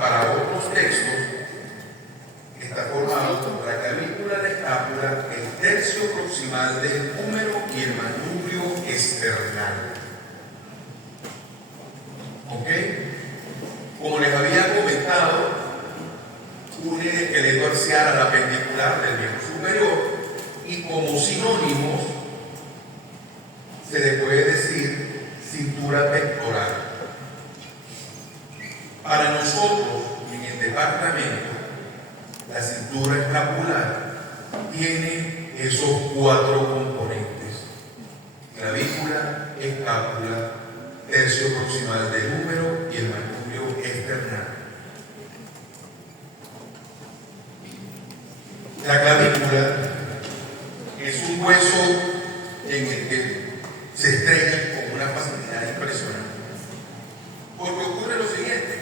para otros textos está formado por la clavícula, la escápula, el tercio proximal del húmero y el manubrio external. ¿Ok? Como les había comentado, une el esqueleto axial a la pendicular del miembro superior y como sinónimos se le puede decir cintura pectoral. Para nosotros, en el departamento, la cintura escapular tiene esos 4 componentes: clavícula, escápula, tercio proximal del húmero y el manubrio external. La clavícula es un hueso en el que se estrella con una facilidad impresionante. Porque ocurre lo siguiente: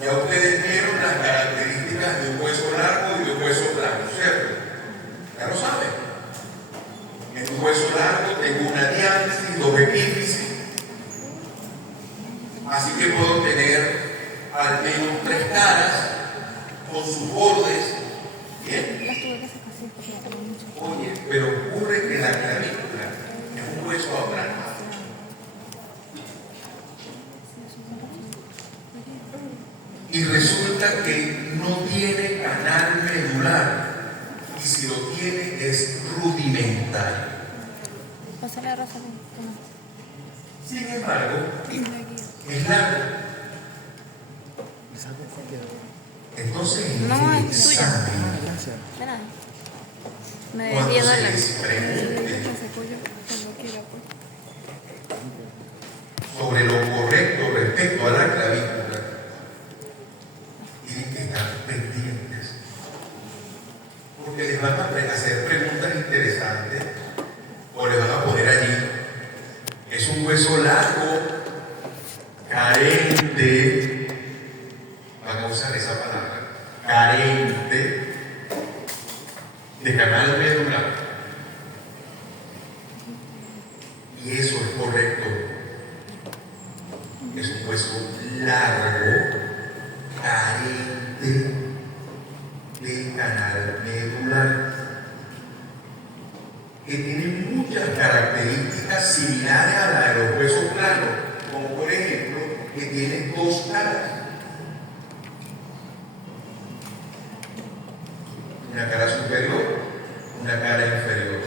ya ustedes vieron las características de un hueso largo y de un hueso plano, ¿cierto? Ya lo saben. En un hueso largo tengo una diánesis, 2 epífisis, así que puedo tener al menos 3 caras con sus bordes. Bien. Oye, pero ocurre que la clavícula es un hueso aplanado. Y resulta que no tiene canal medular, y si lo tiene es rudimentario. Sin embargo, es largo. Entonces, en el examen, cuando se les pregunte sobre lo correcto respecto a la clavícula, tienen que estar pendientes, porque les van a hacer preguntas interesantes o les van a poner allí: es un hueso largo, carente, van a usar esa palabra, carente de canal medular. Y eso es correcto. Es un hueso largo, carente de canal medular, que tiene muchas características similares a las de los huesos planos, como por ejemplo que tiene 2 caras, una cara superior, una cara inferior.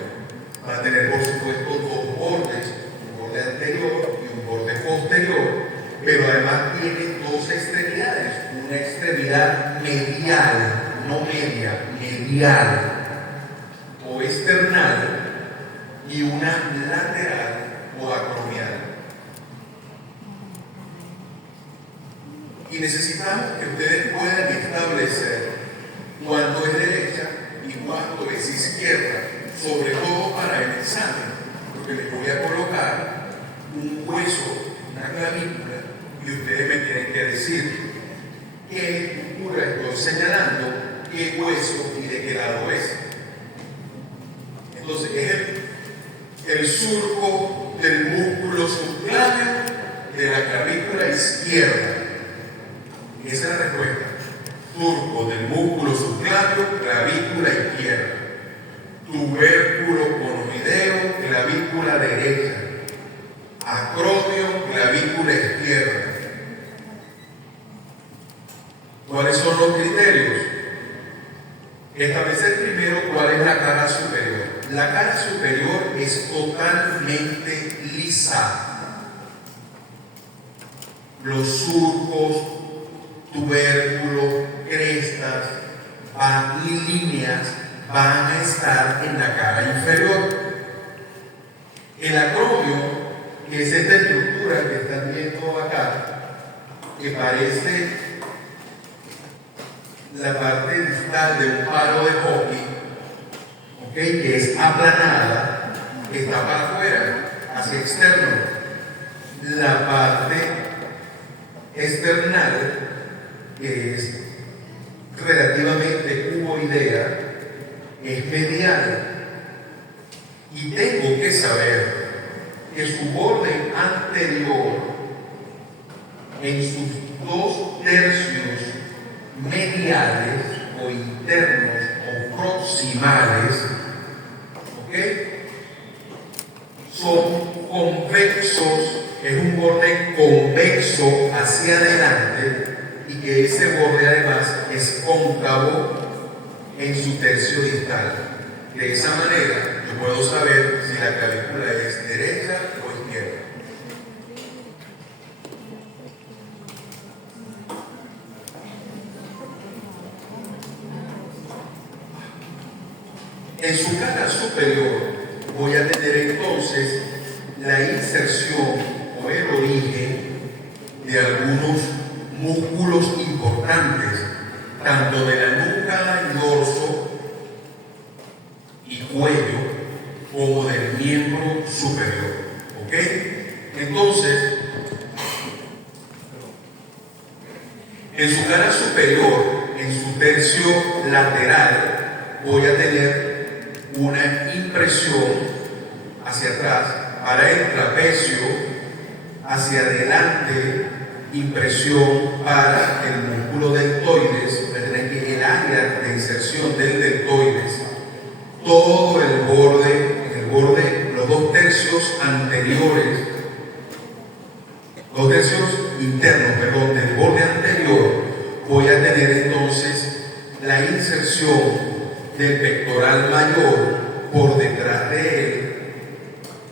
Va a tener, por supuesto, 2 bordes, un borde anterior y un borde posterior, pero además tiene 2 extremidades, una extremidad medial, no media, medial o external, y una lateral o acromial. Y necesitamos que ustedes puedan establecer cuándo es derecha y cuándo es izquierda, sobre todo para el examen, porque les voy a colocar un hueso, una clavícula, y ustedes me tienen que decir qué estructura estoy señalando, qué hueso y de qué lado es. Entonces, es el surco del músculo subclavio de la clavícula izquierda. Esa es la respuesta. Surco del músculo subclavio, clavícula izquierda. Tubérculo conoideo, clavícula derecha. Acromio, clavícula izquierda. ¿Cuáles son los criterios? Establecer primero cuál es la cara superior. La cara superior es totalmente lisa. Los surcos, tubérculos, crestas, y líneas van a estar en la cara inferior. El acromio, que es esta estructura que están viendo acá, que parece la parte distal de un palo de hockey, que es aplanada, está para afuera, hacia externo. La parte external, que es relativamente cuboidea, es medial. Y tengo que saber que su borde anterior, en sus dos tercios mediales o internos o proximales, ¿ok?, son convexos, es un borde convexo hacia adelante, y que ese borde además es cóncavo en su tercio distal. De esa manera yo puedo saber si la clavícula es derecha o izquierda. En su cara superior voy a tener entonces la inserción o el origen de algunos músculos importantes, tanto de la nuca y dorso y cuello, como del miembro superior. ¿Ok? Entonces, en su cara superior, en su tercio lateral, voy a tener una impresión hacia atrás para el trapecio, hacia adelante impresión para el músculo deltoides, el área de inserción del deltoides, todo el borde, los dos tercios anteriores, dos tercios internos, perdón, del borde anterior, voy a tener entonces la inserción del pectoral mayor, por detrás de él,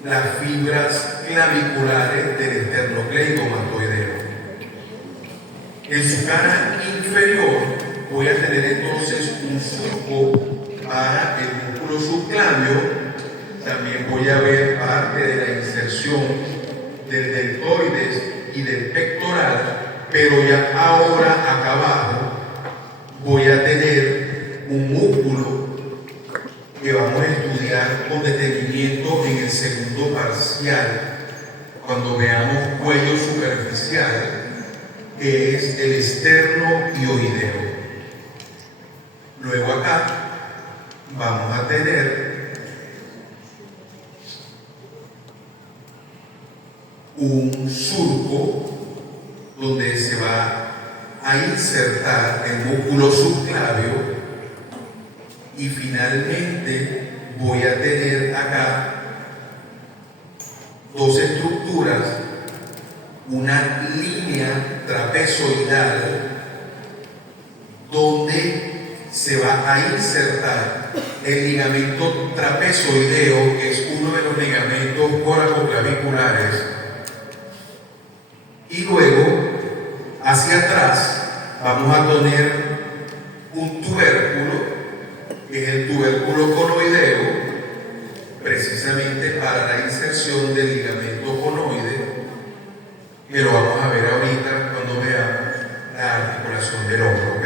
las fibras claviculares del esternocleidomastoideo. En su cara inferior voy a tener entonces un surco para el músculo subclavio. También voy a ver parte de la inserción del deltoides y del pectoral, pero ya ahora acá abajo voy a tener un músculo que vamos a estudiar con detenimiento en el segundo parcial, cuando veamos cuello superficial, que es el esternioideo. Luego acá vamos a tener un surco donde se va a insertar el músculo subclavio, y finalmente voy a tener acá dos estructuras, una línea trapezoidal donde se va a insertar el ligamento trapezoideo, que es uno de los ligamentos coracoclaviculares, y luego hacia atrás vamos a tener un tubérculo, que es el tubérculo conoideo, precisamente para la inserción del ligamento conoide, que lo vamos a ver ahorita cuando veamos la articulación del hombro. ¿Ok?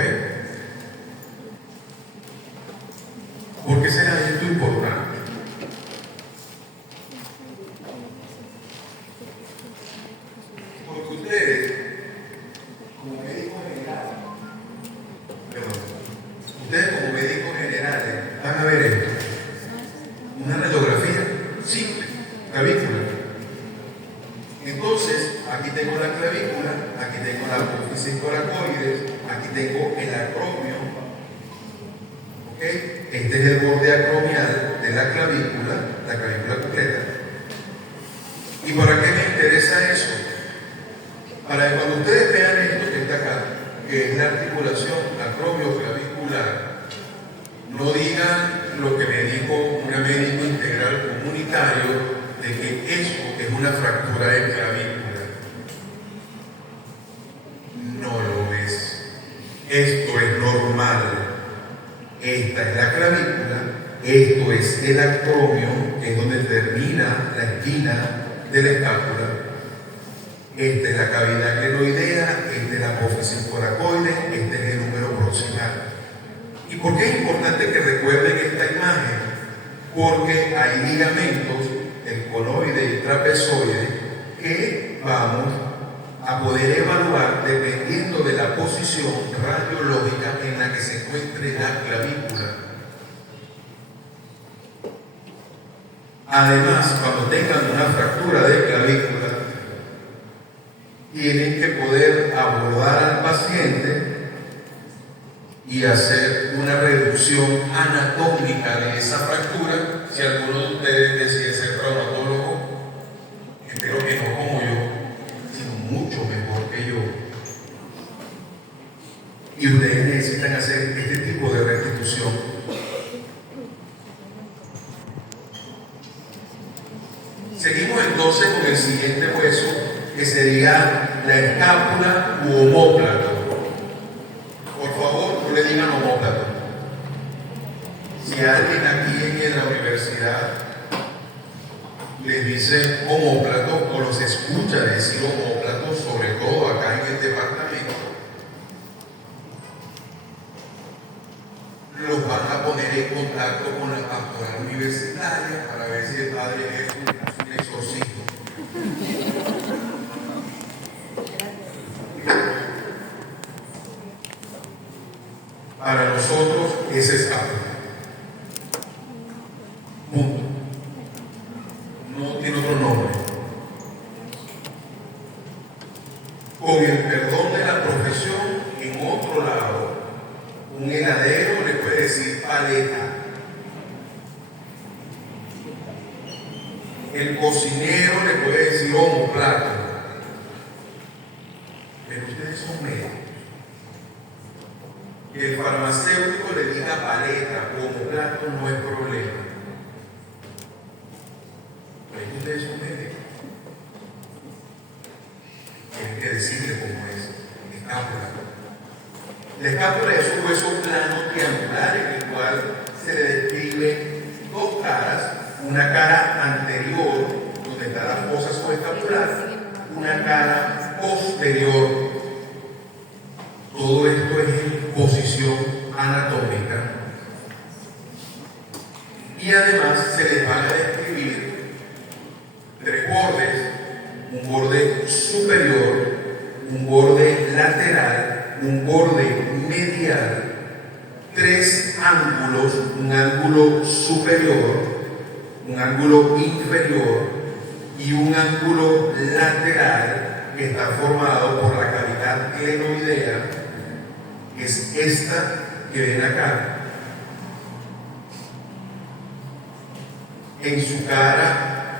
¿Por qué será esto importante? Porque ustedes, como médicos generales, van a ver esto, una radiografía simple, clavícula. Entonces, aquí tengo la clavícula, aquí tengo la apófisis coracoides, aquí tengo el acromio, ¿ok? Este es el borde acromial de la clavícula completa. ¿Y para qué me interesa eso? Para que cuando ustedes vean esto que está acá, que es la articulación acromio-clavicular, no digan lo que me dijo un médico integral comunitario de que eso es una fractura de clavícula. No lo es. Esto es normal. Esta es la clavícula, esto es el acromio, que es donde termina la espina de la escápula. Esta es la cavidad glenoidea, esta es la apófisis coracoide, este es el número proximal. ¿Y por qué es importante que recuerden esta imagen? Porque hay ligamentos, el conoide y el trapezoide, que vamos a poder evaluar dependiendo de la posición radiológica en la que se encuentre la clavícula. Además, cuando tengan una fractura de clavícula, tienen que poder abordar al paciente y hacer una reducción anatómica de esa fractura. Si alguno de ustedes decide ser traumatólogo, espero que no como yo, sino mucho mejor que yo. Y ustedes necesitan hacer este tipo de restitución. Seguimos entonces con el siguiente hueso, que sería la escápula u omóplato. Por favor, no le digan omóplato. Si alguien aquí en la universidad les dice omóplato o los escucha decir omóplato, sobre todo acá en el departamento, los van a poner en contacto con la pastoral universitaria para ver si el padre es un exorcismo. Para nosotros es escápula. Punto. No tiene otro nombre. Con el perdón de la profesión, en otro lado, un heladero le puede decir paleta. El cocinero le puede decir omoplato. Pero ustedes son médicos. Que el farmacéutico le diga paleta o omoplato no es problema. Pero ustedes son médicos. Tienen que decirle cómo es. Escápula. La escápula es un hueso plano triangular en el cual se le describe dos caras, una cara anterior, donde está la fosa subescapular, una cara posterior. Todo esto es en posición anatómica. Y además se les van a describir tres bordes, un borde superior, un borde lateral, un borde medial, tres ángulos, un ángulo superior, un ángulo inferior y un ángulo lateral que está formado por la cavidad glenoidea, que es esta que ven acá. En su cara,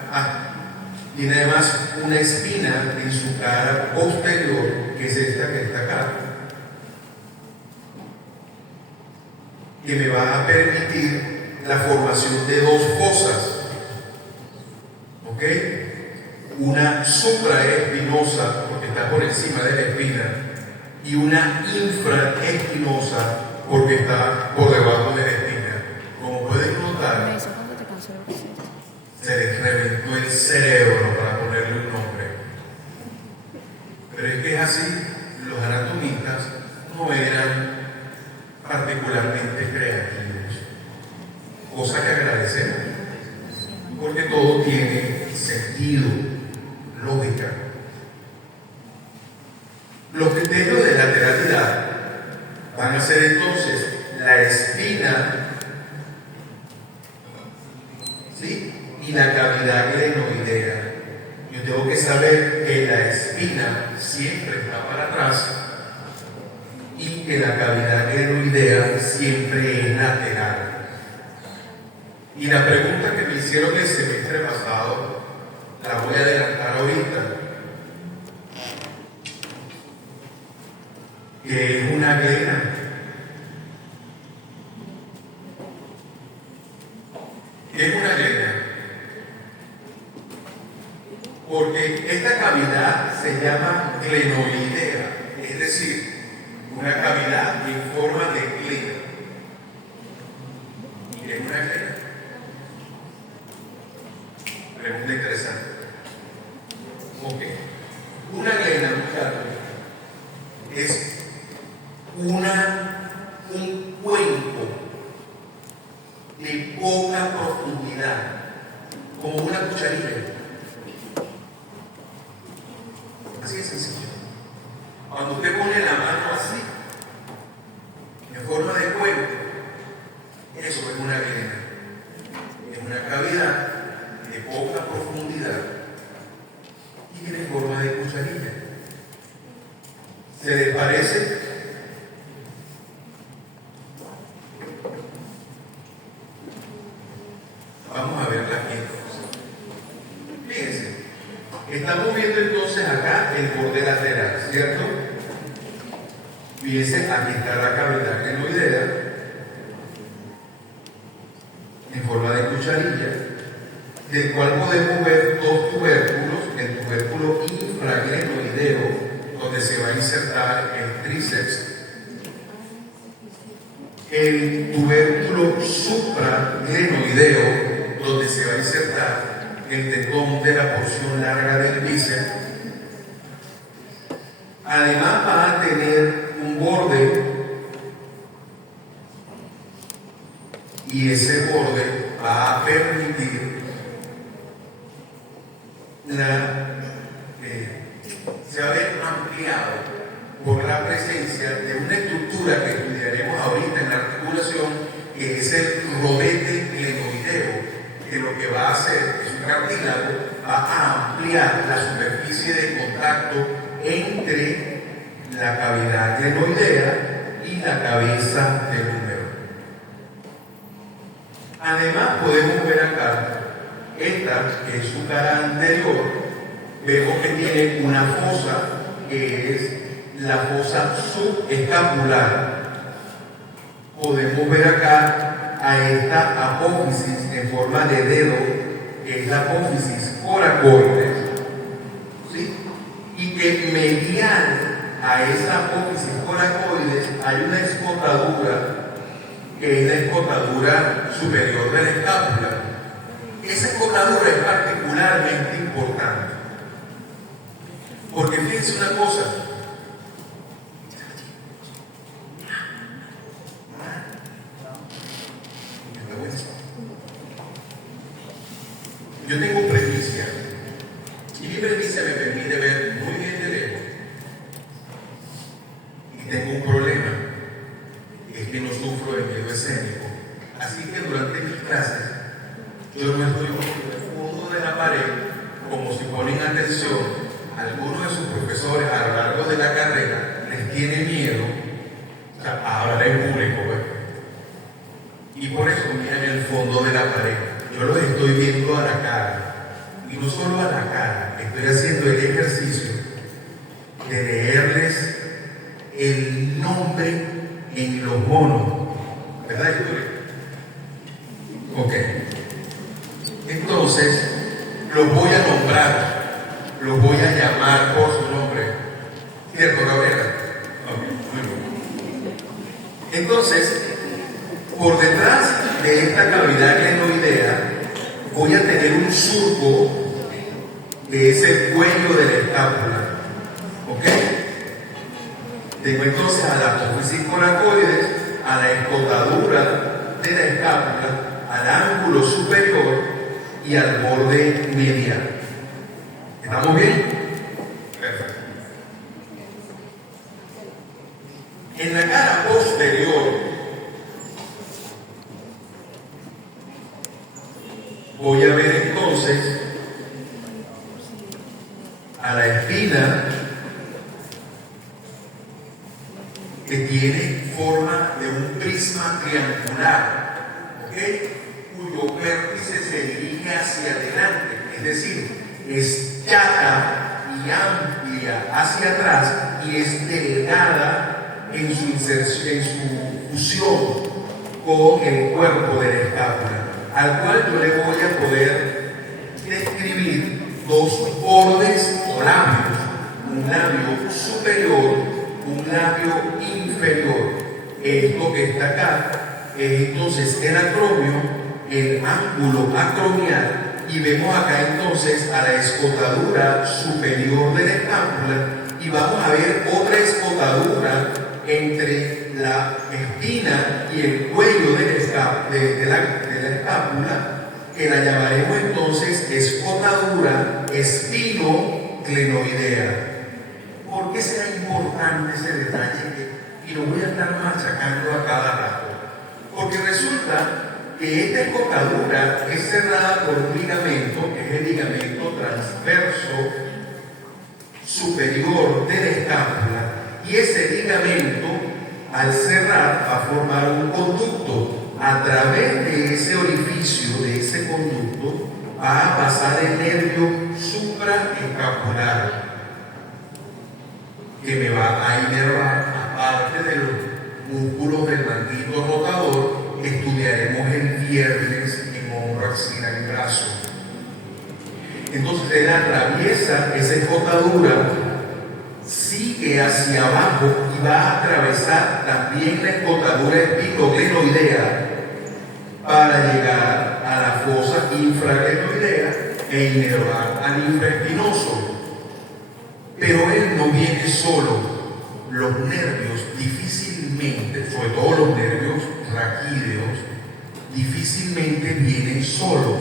tiene además una espina en su cara posterior, que es esta que está acá, que me va a permitir la formación de dos fosas, ¿ok? Una supraespinosa, porque está por encima de la espina, y una infraespinosa, porque está por debajo de la espina. Como pueden notar, se les reventó el cerebro para ponerle un nombre. Pero es que es así, los anatomistas no eran particularmente creativos, cosa que agradecemos, porque todo tiene sentido, lógica. Los criterios de lateralidad van a ser entonces la espina, ¿sí?, y la cavidad glenoidea. Yo tengo que saber que la espina siempre está para atrás y que la cavidad glenoidea siempre es lateral. Y la pregunta que me hicieron el semestre pasado, la voy a adelantar ahorita. ¿Qué es una glena? ¿Qué es una glena? Porque esta cavidad se llama glenoidea, es decir, una cavidad en forma de glena. ¿Y qué es una glena? Pregunta interesante. Ok. Una glena, muchachos, es un cuenco de poca profundidad, como una cucharilla. Así de sencillo. Cuando usted pone la mano así, en forma de cuenco, eso es una glena. Es una cavidad de poca profundidad y tiene forma de cucharilla. ¿Se les parece? Vamos a verla aquí entonces. Fíjense, estamos viendo entonces acá el borde lateral, ¿cierto? Fíjense, aquí está la cavidad glenoidea en forma de cucharilla, del cual podemos ver dos tubérculos, el tubérculo infraglenoideo, donde se va a insertar el tríceps, el tubérculo supraglenoideo, donde se va a insertar el tendón de la porción larga del bíceps. Además va a tener un borde, y ese borde va a permitir se va a ver ampliado por la presencia de una estructura que estudiaremos ahorita en la articulación, que es el rodete glenoideo, que lo que va a hacer es un cartílago, va a ampliar la superficie de contacto entre la cavidad glenoidea y la cabeza del húmero. Además podemos ver acá, esta que es su cara anterior, vemos que tiene una fosa que es la fosa subescapular. Podemos ver acá a esta apófisis en forma de dedo, que es la apófisis coracoides, ¿sí? Y que medial a esa apófisis coracoides hay una escotadura, que es la escotadura superior de la escápula. Esa escotadura es particularmente importante, porque fíjense una cosa, yo tengo presbicia, y mi presbicia me permite ver muy bien de lejos, y tengo un problema, es que no sufro de miedo escénico, así que durante mis clases yo no estoy en el fondo de la pared, como si ponen atención. Algunos de sus profesores a lo largo de la carrera les tiene miedo, o sea, a hablar en público, pues. Y por eso miran el fondo de la pared. Yo los estoy viendo a la cara, y no solo a la cara, estoy haciendo el ejercicio de leerles el nombre en los monos, ¿verdad? Ok. Entonces, los voy a nombrar, los voy a llamar por su nombre. ¿Cierto, Gabriela? Ok, muy bien. Entonces, por detrás de esta cavidad glenoidea voy a tener un surco que es el cuello de la escápula. ¿Ok? Tengo entonces a la apófisis coracoides, a la escotadura de la escápula, al ángulo superior y al borde medial. ¿Estamos bien? Perfecto. En la cara posterior voy a ver entonces a la espina que tiene forma de un prisma triangular, ¿ok? Cuyo vértice se dirige hacia adelante, es decir, es chata y amplia hacia atrás y es delgada en su inserción, en su fusión con el cuerpo de la escápula, al cual yo le voy a poder describir dos bordes o labios, un labio superior, un labio inferior. Esto que está acá es entonces el acromio, el ángulo acromial, y vemos acá entonces a la escotadura superior de la escápula, y vamos a ver otra escotadura entre la espina y el cuello de la escápula, que la llamaremos entonces escotadura espinoglenoidea. ¿Por qué será importante ese detalle? Y lo voy a estar machacando a cada rato. Porque resulta que esta escotadura es cerrada por un ligamento, que es el ligamento transverso superior de la escápula, Y ese ligamento, al cerrar, va a formar un conducto. A través de ese orificio, de ese conducto, va a pasar el nervio supraescapular, que me va a inervar, aparte de los músculos del manguito rotador, que estudiaremos el viernes en hombro, axila y brazo. Entonces él atraviesa esa escotadura, sigue hacia abajo y va a atravesar también la escotadura epigloenoidea para llegar a la fosa infraglenoidea e inervar al infraespinoso. Pero él no viene solo. Los nervios difícilmente, sobre todo los nervios raquídeos, difícilmente vienen solos.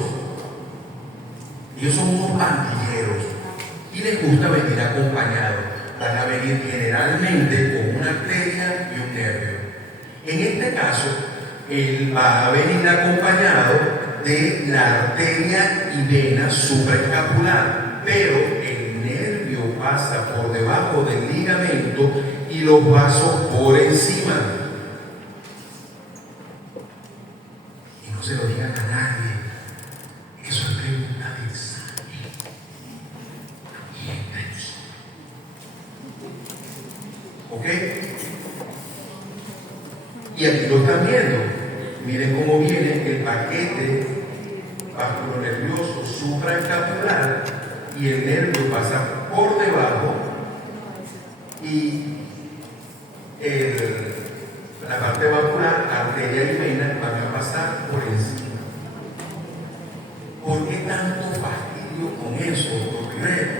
Ellos son unos pandilleros y les gusta venir acompañados. Van a venir generalmente con una arteria y un nervio. En este caso, él va a venir acompañado de la arteria y vena supraescapular, pero el nervio pasa por debajo del ligamento y los vasos por encima. Y no se lo digan a nadie, eso es pregunta de examen. Y entra aquí. ¿Ok? Y aquí lo están viendo. Miren cómo viene el paquete vasculonervioso supraescapular y el nervio pasa por debajo y la parte vascular, arteria y vena van a pasar por encima. ¿Por qué tanto fastidio con eso? Lo primero,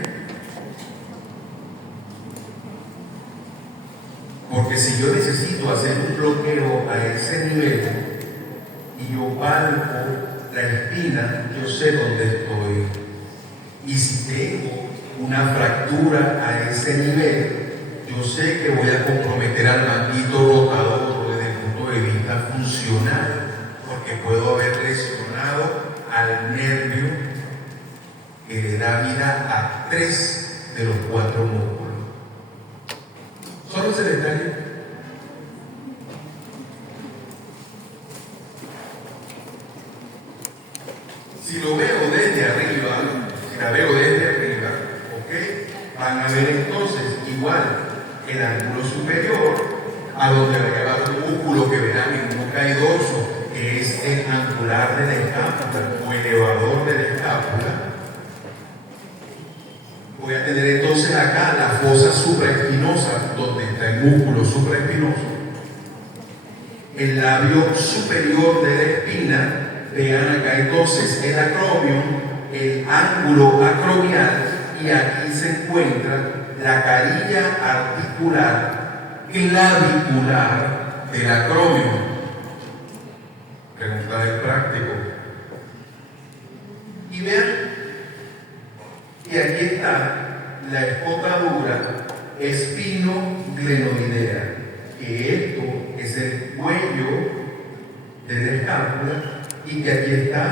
porque si yo necesito hacer un bloqueo a ese nivel y yo palpo la espina, yo sé dónde estoy. Y si tengo una fractura a ese nivel, yo sé que voy a comprometer al manguito rotador desde el punto de vista funcional, porque puedo haber lesionado al nervio que le da vida a 3 de los 4 músculos. ¿Solo ese detalle? Si lo veo desde arriba, ¿ok? Van a ver entonces igual el ángulo superior, a donde va a llevar un músculo que verán en nuca y dorso, que es el angular de la escápula o elevador de la escápula. Voy a tener entonces acá la fosa supraespinosa, donde está el músculo supraespinoso, el labio superior de la espina. Vean acá entonces el acromion, el ángulo acromial, y aquí se encuentra la carilla articular clavicular del acromion. Pregunta del práctico. Y vean, y aquí está la escotadura espinoglenoidea, que esto es el cuello de la escápula, y que aquí está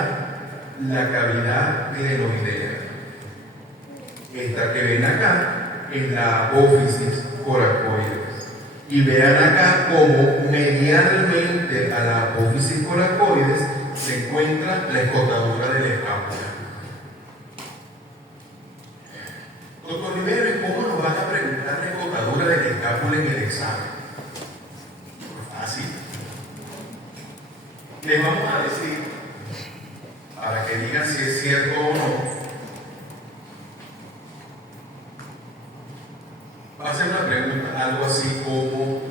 la cavidad glenoidea. Esta que ven acá es la apófisis coracoides. Y vean acá como medialmente a la apófisis coracoides se encuentra la escotadura de la escápula. Doctor Rivero, ¿cómo nos van a preguntar la escotadura de la escápula en el examen? Fácil. Les vamos a decir, para que digan si es cierto o no, va a hacer una pregunta, algo así como: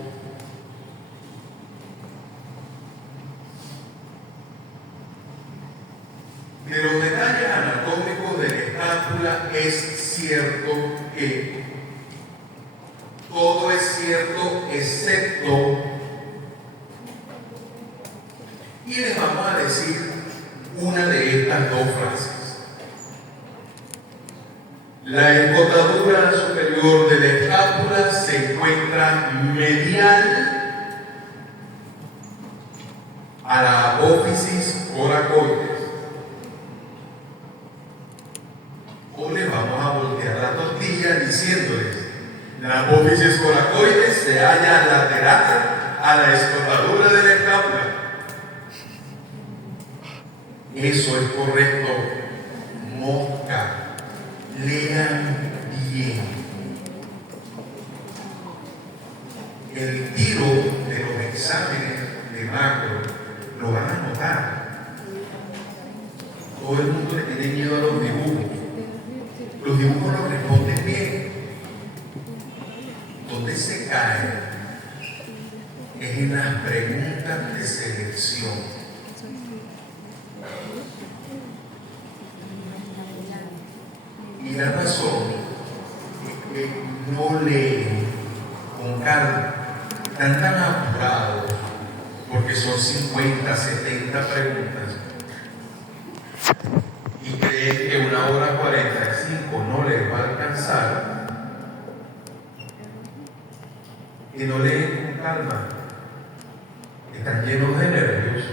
de los detalles anatómicos de la escápula, ¿es cierto que todo es cierto excepto? Y les vamos a decir una de estas dos frases. La escotadura superior de la escápula se encuentra medial a la apófisis coracoides. O les vamos a voltear la tortilla diciéndoles: la La apófisis coracoides se halla lateral a la escotadura de la escápula. Eso es correcto. Mosca. Lean bien. El tiro de los exámenes de macro lo van a notar. Todo el mundo le tiene miedo a los dibujos. Los dibujos los responden bien. Donde se cae es en las preguntas de selección. Y la razón es que no leen con calma, están tan apurados porque son 50, 70 preguntas y creen que 1 hora 45 no les va a alcanzar, que no leen con calma, están llenos de nervios.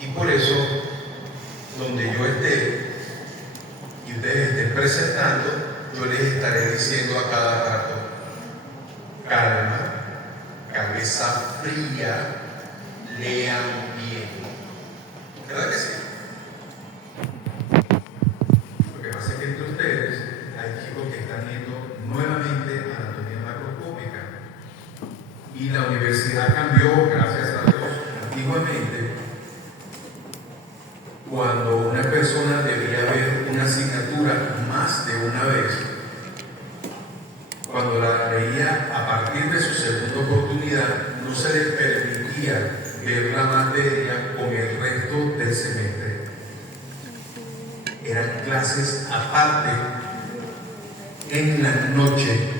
Y por eso, donde yo esté y ustedes estén presentando, yo les estaré diciendo a cada rato: calma, cabeza fría, lean bien. ¿Verdad que sí? Lo que pasa es que entre ustedes hay chicos que están viendo nuevamente anatomía macroscópica. Y la universidad cambió, gracias a Dios. Antiguamente, cuando una persona debía ver una asignatura más de una vez, cuando la leía a partir de su segunda oportunidad, no se les permitía ver la materia con el resto del semestre. Eran clases aparte en la noche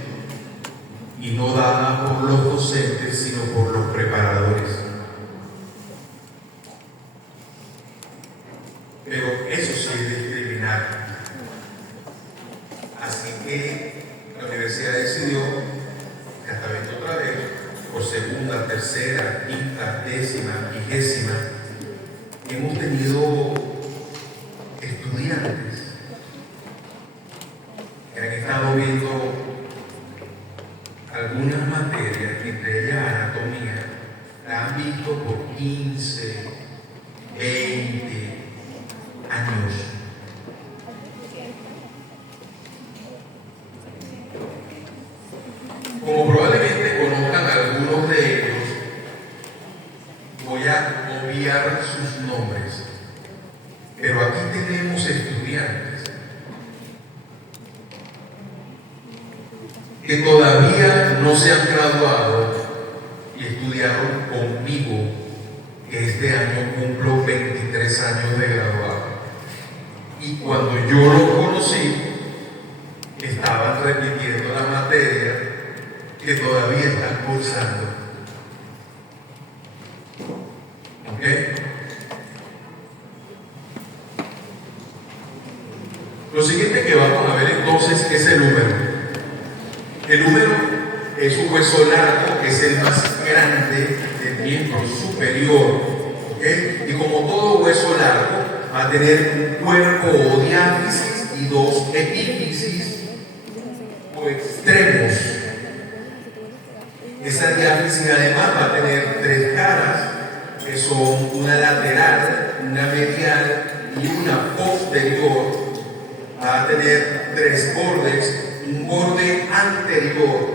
y no dadas por los docentes, sino por los preparadores. Pero eso sí es discriminar. Así que la universidad decidió, que hasta viendo otra vez, por segunda, tercera, quinta, décima, vigésima, hemos tenido estudiantes que han estado viendo algunas materias, entre ellas anatomía, la han visto por 15, 20 años. Como probablemente conozcan algunos de ellos, voy a obviar sus nombres. Pero aquí tenemos estudiantes que todavía no se han graduado y estudiaron conmigo, que este año cumplo 23 años de graduado. Y cuando yo los conocí, estaban repitiendo la materia que todavía están cursando. ¿Ok? Lo siguiente que vamos a ver entonces es el húmero. El húmero es un hueso largo que es el más grande del miembro superior. ¿Ok? Y como todo hueso largo, va a tener un cuerpo o diáfisis y dos epífisis o extremos. Esa diáfisis además va a tener 3 caras, que son una lateral, una medial y una posterior. Va a tener 3 bordes, un borde anterior,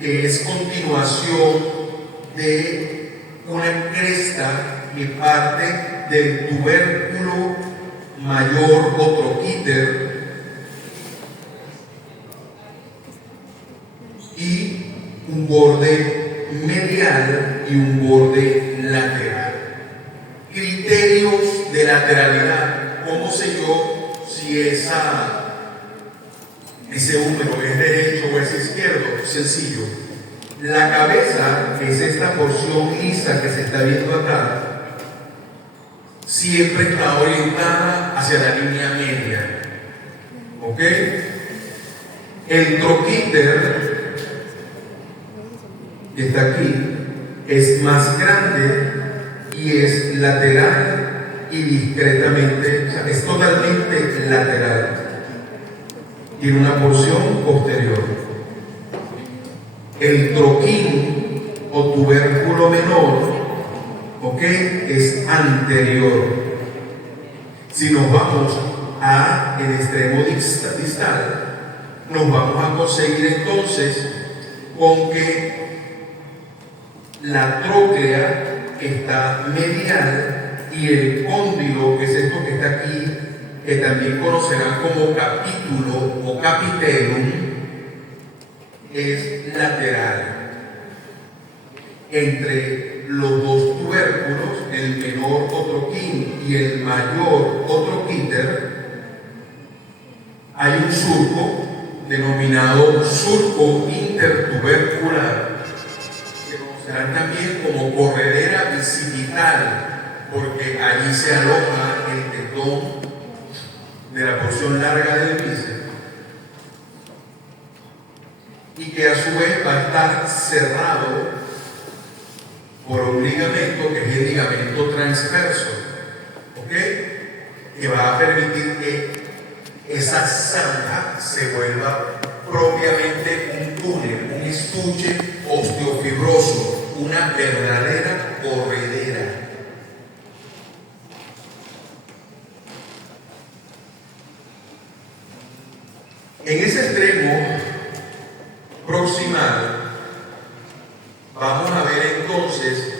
que es continuación de una cresta que parte del tubérculo mayor o troquíter, y un borde medial y un borde lateral. Criterios de lateralidad. ¿Cómo sé yo si ese húmero es derecho o es izquierdo? Sencillo. La cabeza, que es esta porción lisa que se está viendo acá, siempre está orientada hacia la línea media. ¿Ok? El troquíter, que está aquí, es más grande y es lateral y discretamente, o sea, es totalmente lateral. Tiene una porción posterior. El troquín o tubérculo menor, ¿ok?, es anterior. Si nos vamos a el extremo distal, nos vamos a conseguir entonces con que la tróclea está medial y el cóndilo, que es esto que está aquí, que también conocerán como capítulo o capitelum, es lateral. Entre los dos tubérculos, el menor o troquín y el mayor o troquíter, hay un surco denominado surco intertubercular, que conocerán también como corredera bicipital, porque allí se aloja el tendón de la porción larga del bíceps, y que a su vez va a estar cerrado por un ligamento que es el ligamento transverso, ¿ok?, que va a permitir que esa zanja se vuelva propiamente un túnel, un estuche osteofibroso, una verdadera corredera. En ese extremo proximal vamos a ver entonces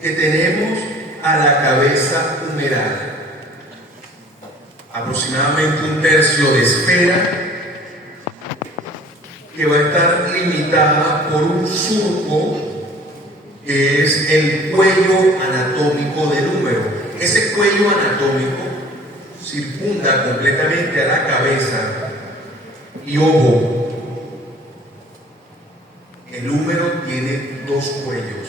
que tenemos a la cabeza humeral, aproximadamente un tercio de esfera, que va a estar limitada por un surco que es el cuello anatómico del húmero. Ese cuello anatómico circunda completamente a la cabeza y, ojo, el húmero tiene dos cuellos.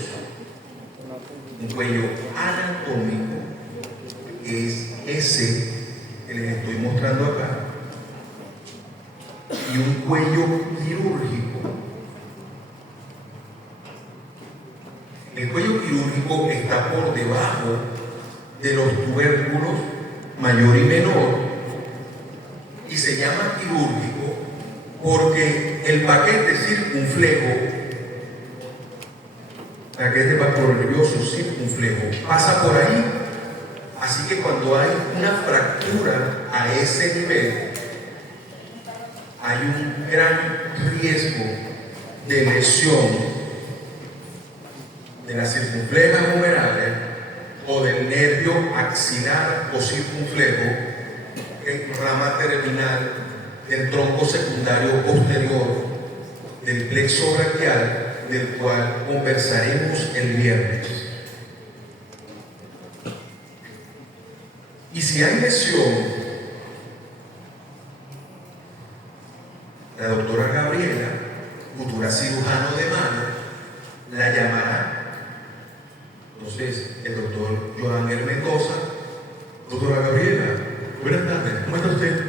Un cuello anatómico, que es ese que les estoy mostrando acá, y un cuello quirúrgico. El cuello quirúrgico está por debajo de los tubérculos mayor y menor, y se llama quirúrgico porque el paquete circunflejo, paquete vaporioso circunflejo, pasa por ahí. Así que cuando hay una fractura a ese nivel, hay un gran riesgo de lesión de las circunflejas humerales o del nervio axilar o circunflejo, que es rama terminal del tronco secundario posterior del plexo braquial, del cual conversaremos el viernes. Y si hay lesión, la doctora Gabriela, futura cirujano de mano, la llamará. Entonces, el doctor Joan Mendoza: doctora Gabriela, buenas tardes, ¿cómo está usted?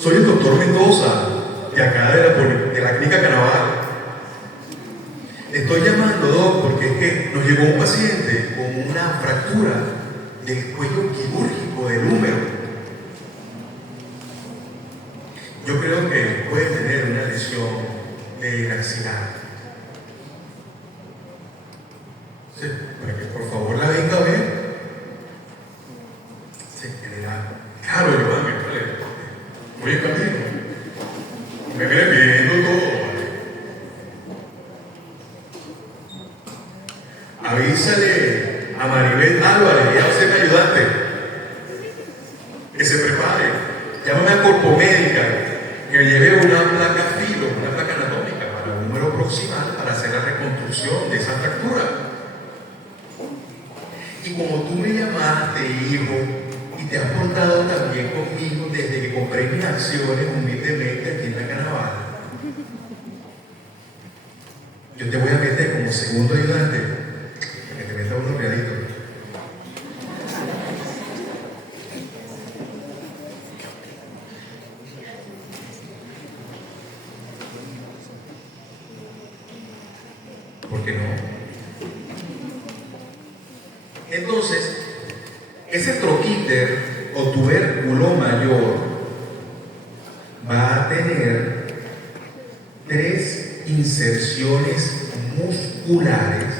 Soy el doctor Mendoza, de acá de la clínica Canaval. Estoy llamando, doc, porque es que nos llegó un paciente con una fractura del cuello quirúrgico del húmero. Yo creo que puede tener una lesión de axilar. Sí, para que por favor la venga a ver. Sí, que le da. Claro, Joan, voy en camino. Me viene pidiendo todo. Avísale a Maribel Álvarez, ella va a ser mi ayudante, que se prepare. Llámame a Corpomédica, que me lleve una placa filo, una placa anatómica para el número proximal, para hacer la reconstrucción de esa fractura. Y como tú me llamaste, hijo, y te has portado también conmigo desde que compré mis acciones humildemente aquí en la Canaval, yo te voy a meter como segundo ayudante, para que te metas unos realitos. ¿Por qué no? Entonces, ese troquíter o tubérculo mayor va a tener tres inserciones musculares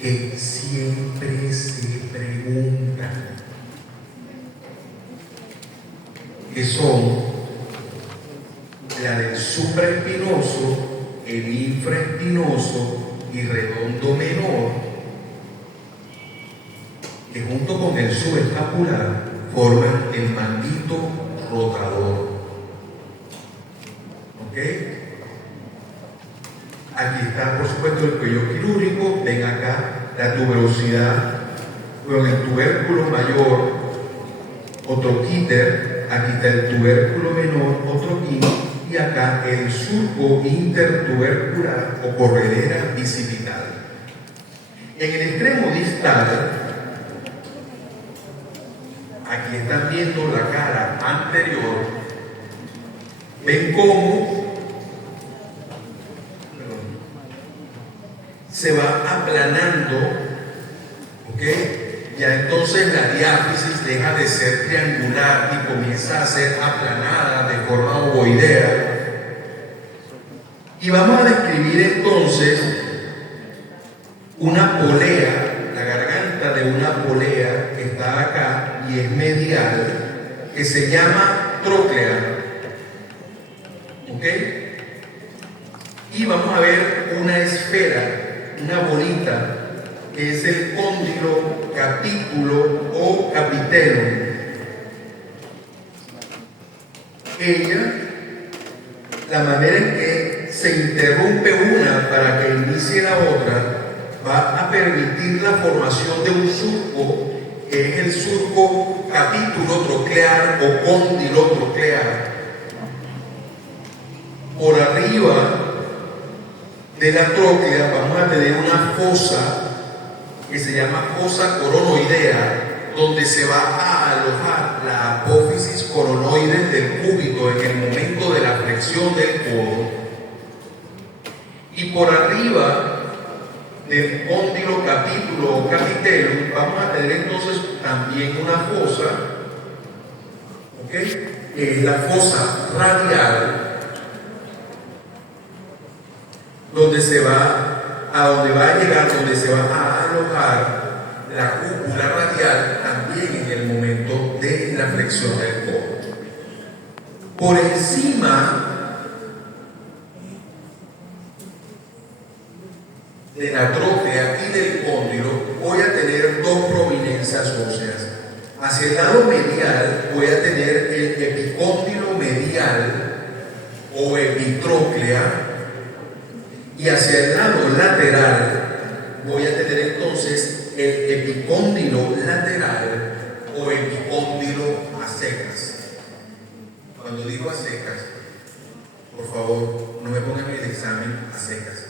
que siempre se preguntan, que son la del supraespinoso, el infraespinoso y redondo menor, que junto con el subescapular forman el manguito rotador. ¿Ok? Aquí está, por supuesto, el cuello quirúrgico. Ven acá la tuberosidad con el tubérculo mayor o troquíter. Aquí está el tubérculo menor o troquín. Y acá el surco intertubercular o corredera bicipital. En el extremo distal, aquí están viendo la cara anterior. Ven cómo se va aplanando, ¿ok? Ya entonces la diáfisis deja de ser triangular y comienza a ser aplanada de forma ovoidea. Y vamos a describir entonces una polea, la garganta de una polea que está acá y es medial, que se llama tróclea. ¿Ok? Y vamos a ver una esfera, una bolita, que es el cóndilo, capítulo o capitelum. Ella, la manera en que se interrumpe una para que inicie la otra, va a permitir la formación de un surco, que es el surco capítulo troclear o cóndilo troclear. Por arriba de la tróclea vamos a tener una fosa que se llama fosa coronoidea, donde se va a alojar la apófisis coronoide del cúbito en el momento de la flexión del codo. Y por arriba del cóndilo capítulo o capitelum vamos a tener entonces también una fosa, ¿ok? Que es la fosa radial, donde se va a llegar, donde se va a alojar la cúpula radial también en el momento de la flexión del codo. Por encima de la tróclea y del cóndilo voy a tener dos prominencias óseas. Hacia el lado medial voy a tener el epicóndilo medial o epitróclea, y hacia el lado lateral voy a tener entonces el epicóndilo lateral o epicóndilo a secas. Cuando digo a secas, por favor, no me pongan el examen a secas.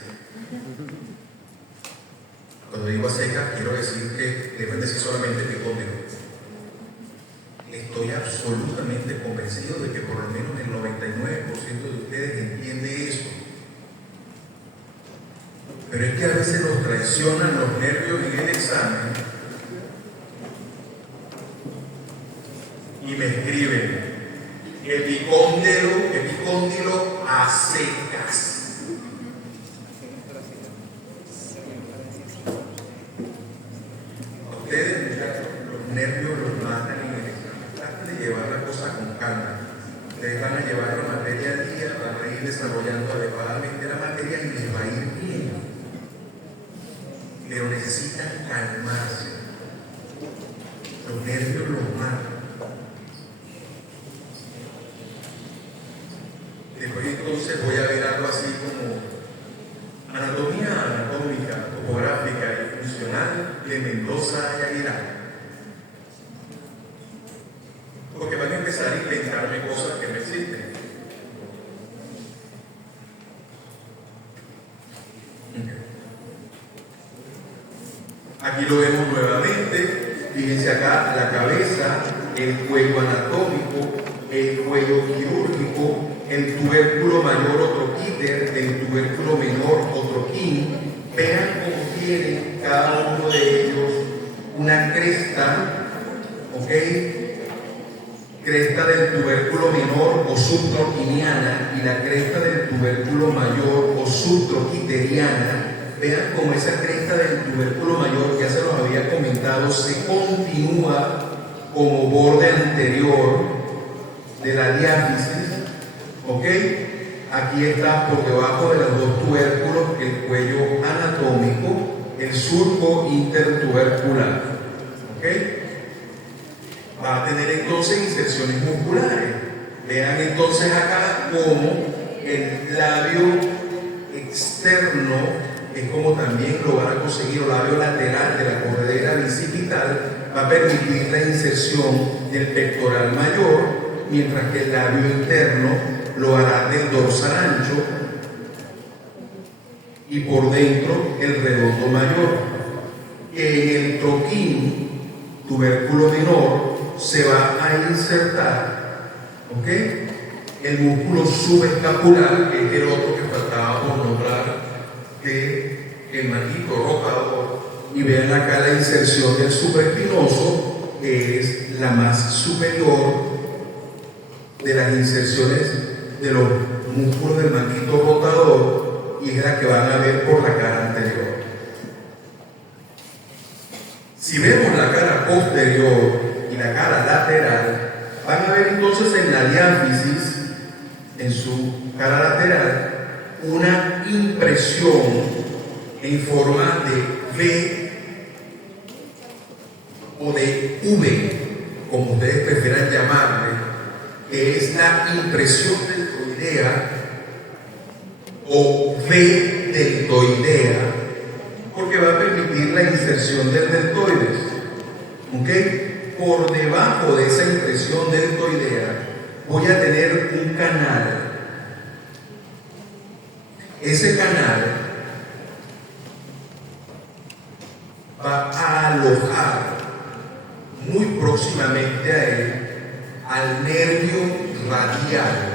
Cuando digo a secas, quiero decir que deben decir solamente epicóndilo. Estoy absolutamente convencido de que por lo menos el 99% de ustedes entiende eso. Pero es que a veces nos traicionan los nervios en el examen y me escriben epicóndilo a secas. Ustedes, muchachos, los nervios los matan en el examen. Traten de llevar la cosa con calma. Ustedes van a llevar la materia al día, van a ir desarrollando adecuadamente la materia y les va a ir bien. Pero necesitan calmarse. Los nervios los matan. Después entonces voy a ver algo así como anatomía anatómica, topográfica y funcional de Mendoza y Aguilar. Porque van a empezar a inventarme cosas que no existen. Aquí lo vemos nuevamente. Fíjense acá la cabeza, el cuello anatómico, el cuello quirúrgico, el tubérculo mayor o troquíter, el tubérculo menor o troquín. Vean cómo tienen cada uno de ellos una cresta, ¿ok? cresta del tubérculo menor o subtroquiniana y la cresta del tubérculo mayor o subtroquiteriana. Vean cómo esa cresta del tubérculo mayor, ya se los había comentado, se continúa como borde anterior de la diáfisis, ¿ok? Aquí está por debajo de los dos tubérculos el cuello anatómico, el surco intertubercular, ¿ok? Va a tener entonces inserciones musculares. Vean entonces acá cómo el labio externo es como también lo van a conseguir, el labio lateral de la corredera bicipital va a permitir la inserción del pectoral mayor, mientras que el labio interno lo hará del dorsal ancho y por dentro el redondo mayor. En el troquín, tubérculo menor, se va a insertar, ¿ok?, el músculo subescapular, que es el otro que faltaba por nombrar, que el manguito rotador. Y vean acá la inserción del supraespinoso, que es la más superior de las inserciones de los músculos del manguito rotador, y es la que van a ver por la cara anterior. Si vemos la cara posterior y la cara lateral, van a ver entonces en la diáfisis, en su cara lateral, una impresión en forma de V o de V, como ustedes prefieran llamarle, que es la impresión deltoidea o V deltoidea, porque va a permitir la inserción del deltoides, ¿ok? Por debajo de esa impresión deltoidea voy a tener un canal. Ese canal va a alojar muy próximamente a él al nervio radial,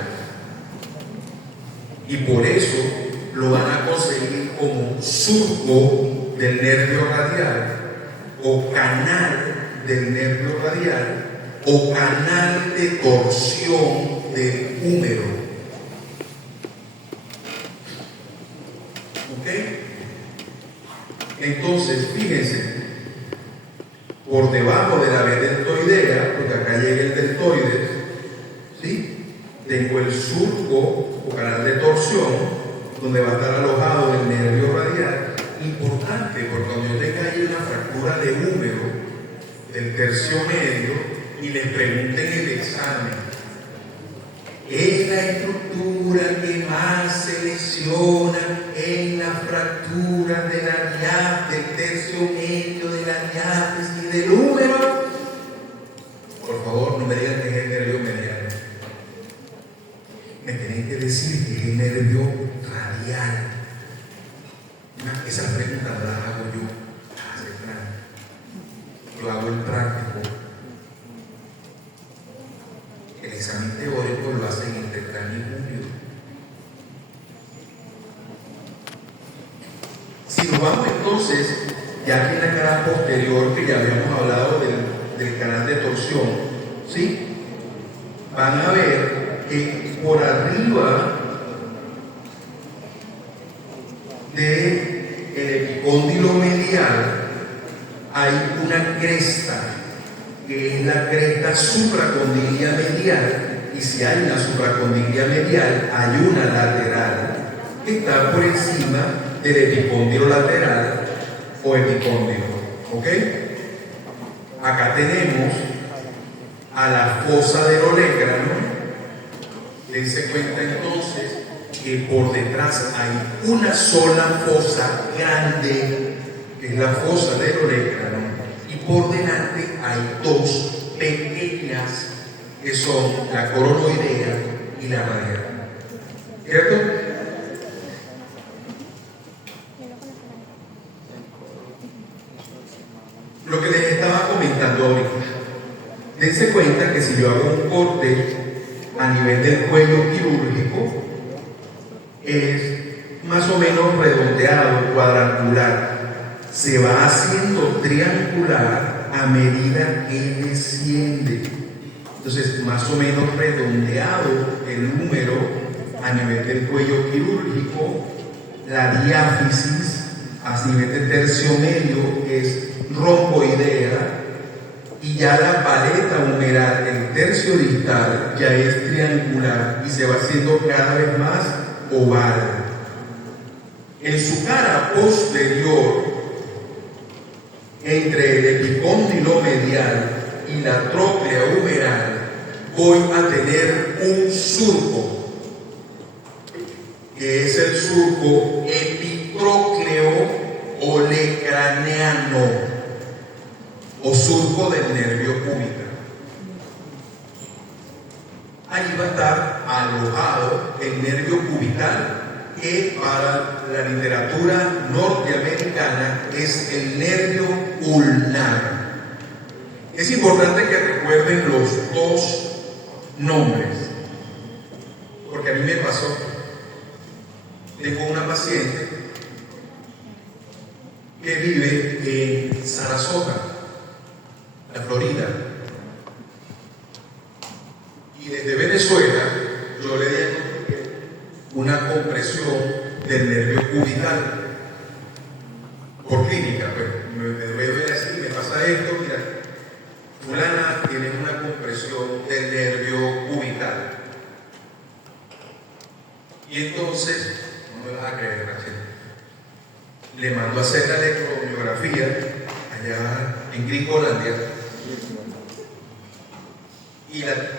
y por eso lo van a conseguir como surco del nervio radial o canal del nervio radial o canal de torsión del húmero, ¿ok? Entonces fíjense, por debajo de la vena deltoidea, porque acá llega el deltoides, ¿sí?, tengo el surco o canal de torsión, donde va a estar alojado el nervio radial. Importante, porque cuando yo tenga ahí una fractura de húmero del tercio medio y les pregunten en el examen, es la estructura que más se lesiona en la fractura de la diáfisis, del tercio medio, de la diáfisis y del húmero. Por favor, no me digan que es el nervio mediano. Me tienen que decir que es el nervio radial. Esas preguntas las hago yo. Yo hago el práctico. El examen teórico lo hacen entre cráneo y junio. Si nos vamos entonces, ya aquí en la cara posterior, que ya habíamos hablado del canal de torsión, ¿sí?, van a ver que por arriba del epicóndilo medial hay una cresta, que es la cresta supracondiliar medial, y si hay una supracondiliar medial, hay una lateral que está por encima del epicóndilo lateral o epicóndilo, ¿ok? Acá tenemos a la fosa del olecrano. Dense cuenta entonces que por detrás hay una sola fosa grande, que es la fosa del olecrano, y por delante hay dos pequeñas, que son la coronoidea y la radial. ¿Cierto? Lo que les estaba comentando ahorita. Dense cuenta que si yo hago un corte a nivel del cuello quirúrgico, es más o menos redondeado, cuadrangular. Se va haciendo triangular a medida que desciende. Entonces, más o menos redondeado el número a nivel del cuello quirúrgico, la diáfisis a nivel de tercio medio es romboidea, y ya la paleta humeral, el tercio distal, ya es triangular y se va haciendo cada vez más oval. En su cara posterior, entre el epicóndilo medial y la tróclea humeral, voy a tener un surco, que es el surco epitrócleo olecraneano o surco del nervio cúbico. Allí va a estar alojado el nervio cubital, que para la literatura norteamericana es el nervio ulnar. Es importante que recuerden los dos nombres, porque a mí me pasó. Tengo una paciente que vive en Sarasota, la Florida, y desde Venezuela yo le diagnostiqué una compresión del nervio cubital por clínica. Pues me duele así, me pasa esto, mira, fulana tiene una compresión del nervio cubital. Y entonces, no me vas a creer, Rachel, le mando a hacer la electromiografía allá en Gringolandia.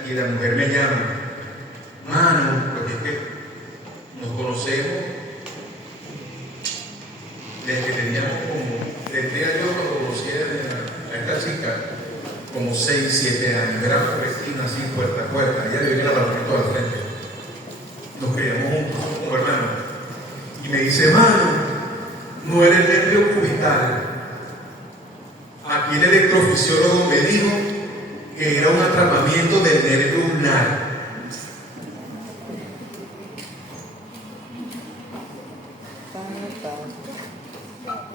Y la mujer me llama, mano, porque es que nos conocemos desde que teníamos tendría yo cuando conocí a esta chica, como 6, 7 años, era una vecina así, puerta a puerta, ella vivía en el apartamento al frente, nos criamos juntos como hermanos, y me dice, mano, no era el nervio cubital, aquí el electrofisiólogo me dijo que era un atrapamiento del nervio ulnar.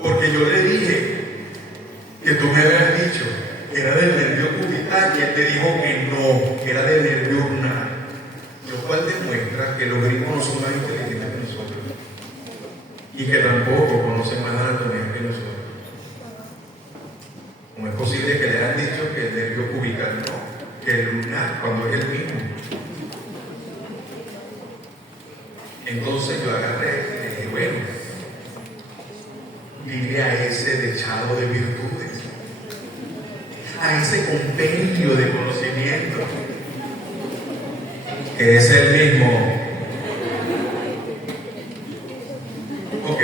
Porque yo le dije que tú me habías dicho que era del nervio cubital y él te dijo que no, que era del nervio ulnar. Lo cual demuestra que los gringos no son más inteligentes que nosotros y que tampoco conocen más anatomía que nosotros. ¿Cómo es posible que le hayan dicho que el nervio cubital no, que el ulnar, cuando es el mismo? Entonces yo agarré y le dije, bueno, dile a ese dechado de virtudes, a ese compendio de conocimiento, que es el mismo. Ok,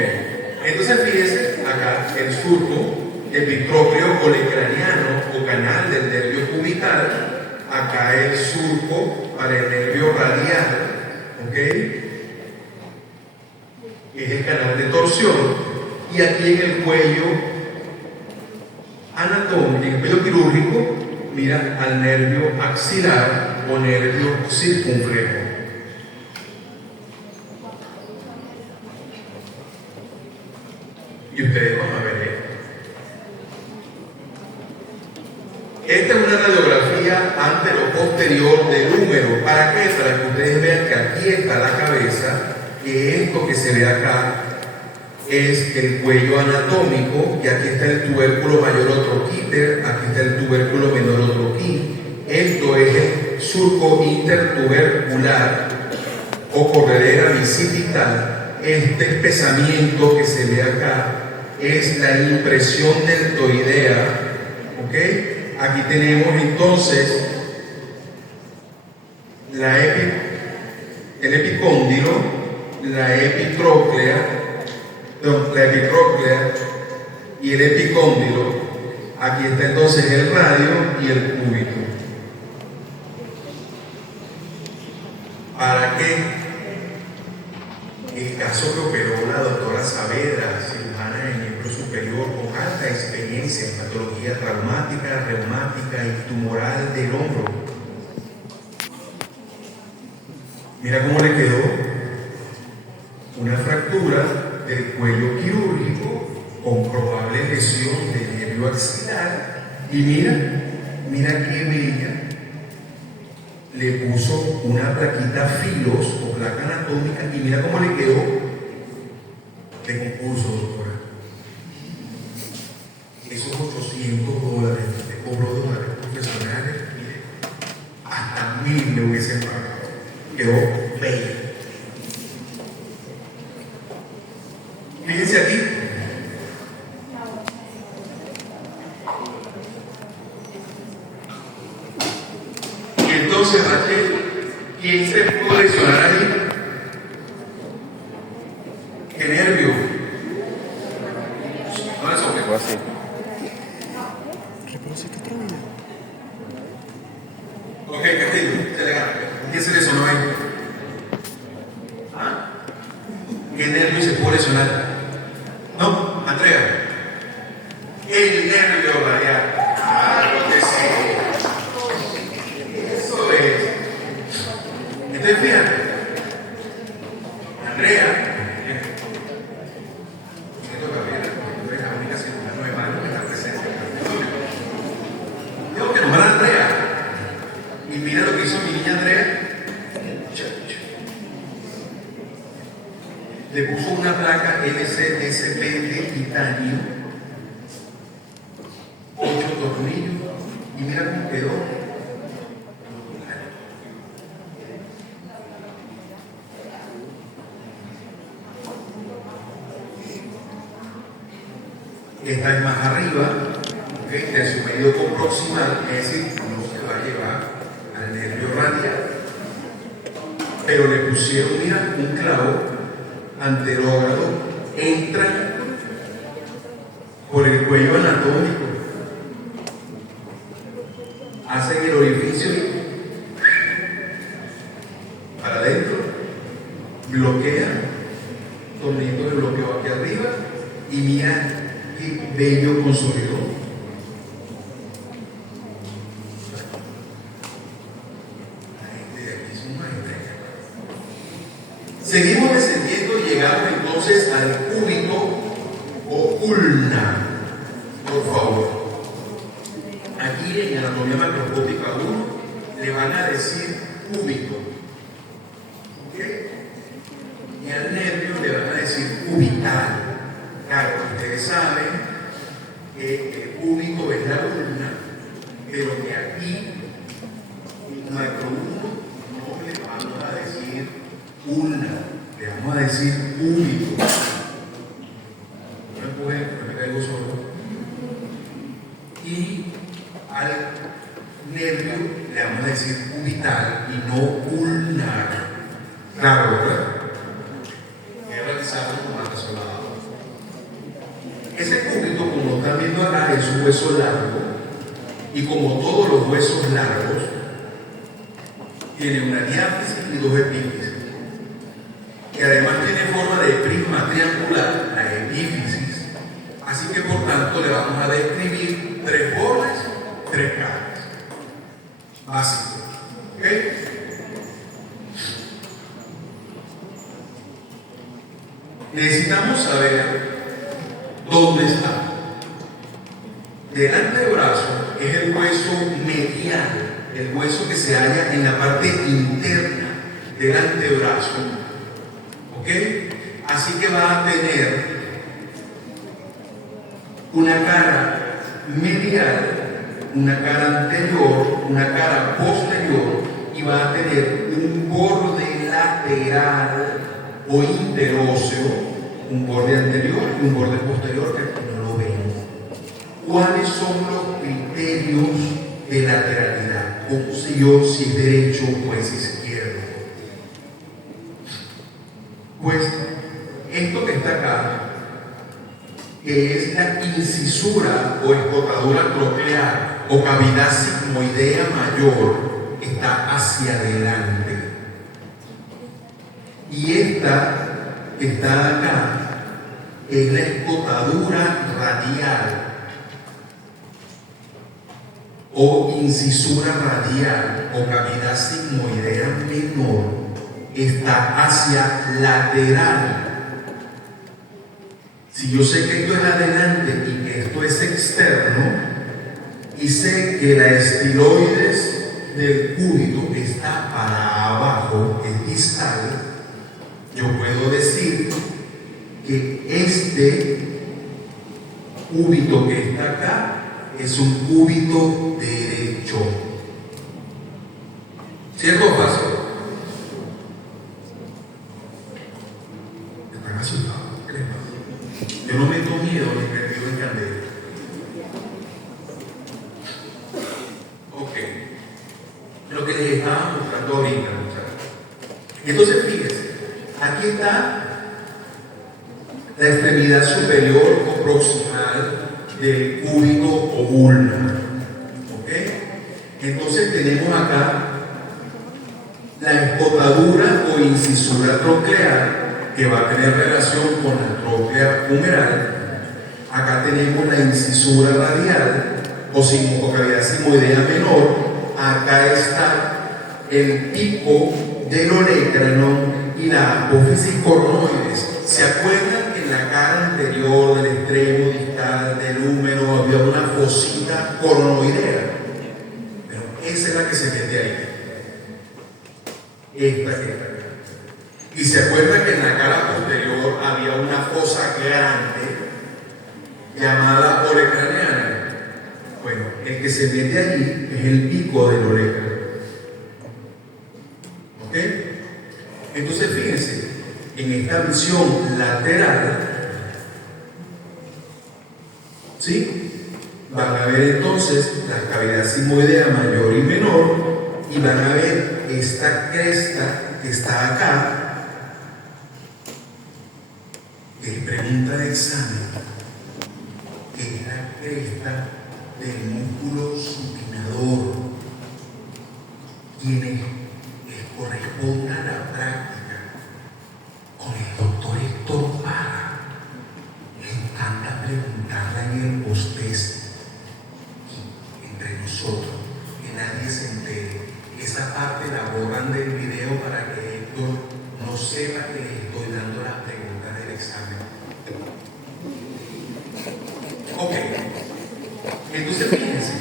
entonces fíjense acá el surco epitrócleo olecraniano o canal del nervio cubital, acá el surco para el nervio radial, ok, es el canal de torsión, y aquí en el cuello anatómico, en el cuello quirúrgico, mira al nervio axilar o nervio circunflejo. Y ustedes van a ver esto. Esta es una radiografía antero-posterior del húmero. ¿Para qué? Para que ustedes vean que aquí está la cabeza, que esto que se ve acá es el cuello anatómico, y aquí está el tubérculo mayor o troquíter, aquí está el tubérculo menor o troquí. Esto es el surco intertubercular o corredera bicipital. Este espesamiento que se ve acá es la impresión deltoidea, ¿ok? Aquí tenemos entonces el epicóndilo, la epitróclea y el epicóndilo. Aquí está entonces el radio y el cúbito. ¿Para qué? El caso que operó la doctora Saavedra, cirujana de miembro superior con alta experiencia en patología traumática, reumática y tumoral del hombro. Mira cómo le quedó una fractura del cuello quirúrgico con probable lesión del nervio axilar. Y mira qué bella le puso una plaquita filos o placa anatómica y mira cómo le quedó de concurso, doctora. Esos $800 de cobro de horas profesionales, mire, hasta 1.000 le hubiesen pagado. Quedó bello. Fíjense aquí. Y entonces, Raquel, ¿quién se pudo lesionar ahí? ¿Qué nervio? No es hombre. Algo así. Ok, Castillo, se le gana. ¿Quién se lesionó ahí? ¿Ah? ¿Qué nervio se puede lesionar? No, Andrea. El nervio radial. Claro que sí. Eso es. Entonces, fíjate. Andrea. Siento Gabriela, tú eres la única cirujana nueva que está presente. Tengo que nombrar a Andrea. Y mira lo que hizo mi niña Andrea. Le puso una placa LCSP de titanio, 8 tornillos, y mira cómo quedó. Esta es más arriba, ¿okay? De su periodo proximal, es decir, no se va a llevar al nervio radial. Pero le pusieron, mira, un clavo anterógrado, entra por el cuello anatómico, hacen el orificio para adentro, bloquean, tornillo de bloqueo aquí arriba, y mira qué bello consolidó. Seguimos descendiendo y llegamos entonces al cúbito o ulna. Por favor. Aquí en anatomía macroscópica 1 le van a decir cúbito. ¿Ok? Y al nervio le van a decir cubital. Claro, ustedes saben que el cúbito es la ulna, pero que aquí en macro 1 no le vamos a decir ulna, le vamos a decir cúbito. No me pueden, no me caigo solo. Y al nervio le vamos a decir cubital y no ulnar. Claro, ¿verdad? He realizado como artesolado. Ese cúbito, como están viendo acá, es un hueso largo, y como todos los huesos largos, tiene una diáfisis y dos epífisis, que además tiene forma de prisma triangular, la epífisis. Así que por tanto le vamos a describir 3 bordes, 3 caras. Básico. ¿Ok? Necesitamos saber dónde está. Del antebrazo es el hueso medial, el hueso que se halla en la parte interna del antebrazo. ¿Ok? Así que va a tener una cara medial, una cara anterior, una cara posterior, y va a tener un borde lateral o interóseo, un borde anterior y un borde posterior que aquí no lo vemos. ¿Cuáles son los criterios de lateralidad? ¿Cómo sé yo si es derecho o es izquierdo? Pues esto que está acá, que es la incisura o escotadura troclear o cavidad sigmoidea mayor, está hacia adelante. Y esta que está acá es la escotadura radial o incisura radial o cavidad sigmoidea menor, está hacia lateral. Si yo sé que esto es adelante y que esto es externo, y sé que la estiloides del cúbito está para abajo, es distal, yo puedo decir que este cúbito que está acá es un cúbito derecho. ¿Cierto o falso? Están asustados. ¿Qué les pasa? Yo no meto miedo ni perdido en candela. Ok. Lo que les estaba mostrando ahorita, muchachos. Entonces, fíjense, aquí está la extremidad superior o proximal del cúbito o ulna. ¿Ok? Entonces tenemos acá la escotadura o incisura troclear, que va a tener relación con la tróclea humeral. Acá tenemos la incisura radial o cavidad simoidea menor. Acá está el pico del olecrano y la apófisis cornoides. ¿Se acuerdan que en la cara anterior del extremo distal del húmero había una fosita cornoidea? Pero esa es la que se mete ahí. Esta que está acá. Y se acuerdan que en la cara posterior había una fosa grande llamada olecraneana. Bueno, el que se mete allí es el pico del olecrano. ¿Ok? Entonces fíjense, en esta visión lateral, ¿sí? Van a ver entonces la cavidad simoidea mayor y menor, y van a ver esta cresta que está acá, que es pregunta de examen, que es la cresta del músculo supinador, quienes corresponde a la práctica con el doctor Héctor Parra. Le encanta preguntarla en el post-test entre nosotros, que nadie se entere. Esa parte la borran del video para que Héctor no sepa que le estoy dando las preguntas del examen. Ok, entonces fíjense,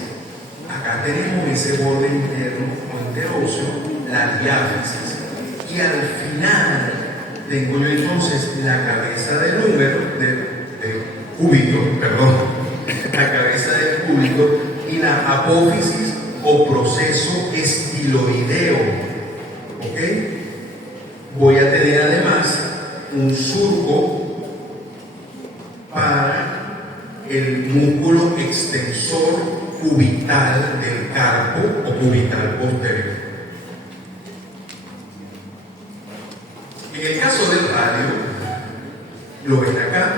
acá tenemos ese borde interno o interóseo, la diáfisis, y al final tengo yo entonces la cabeza del húmero, del cúbito, perdón, la cabeza del cúbito y la apófisis o proceso estiloideo. ¿Ok? Voy a tener además un surco para el músculo extensor cubital del carpo o cubital posterior. En el caso del radio, lo ven acá,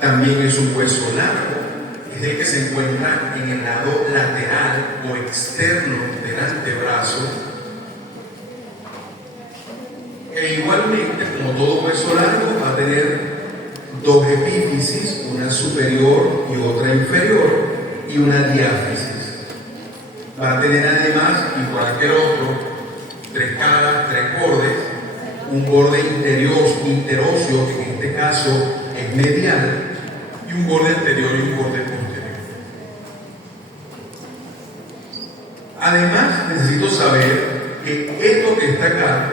también es un hueso largo, es el que se encuentra en el lado lateral o externo del antebrazo, e igualmente, como todo hueso largo, va a tener dos epífisis, una superior y otra inferior, y una diáfisis. Va a tener además, igual que el otro, tres caras, tres bordes, un borde interóseo, que en este caso es medial, y un borde anterior y un borde posterior. Además, necesito saber que esto que está acá,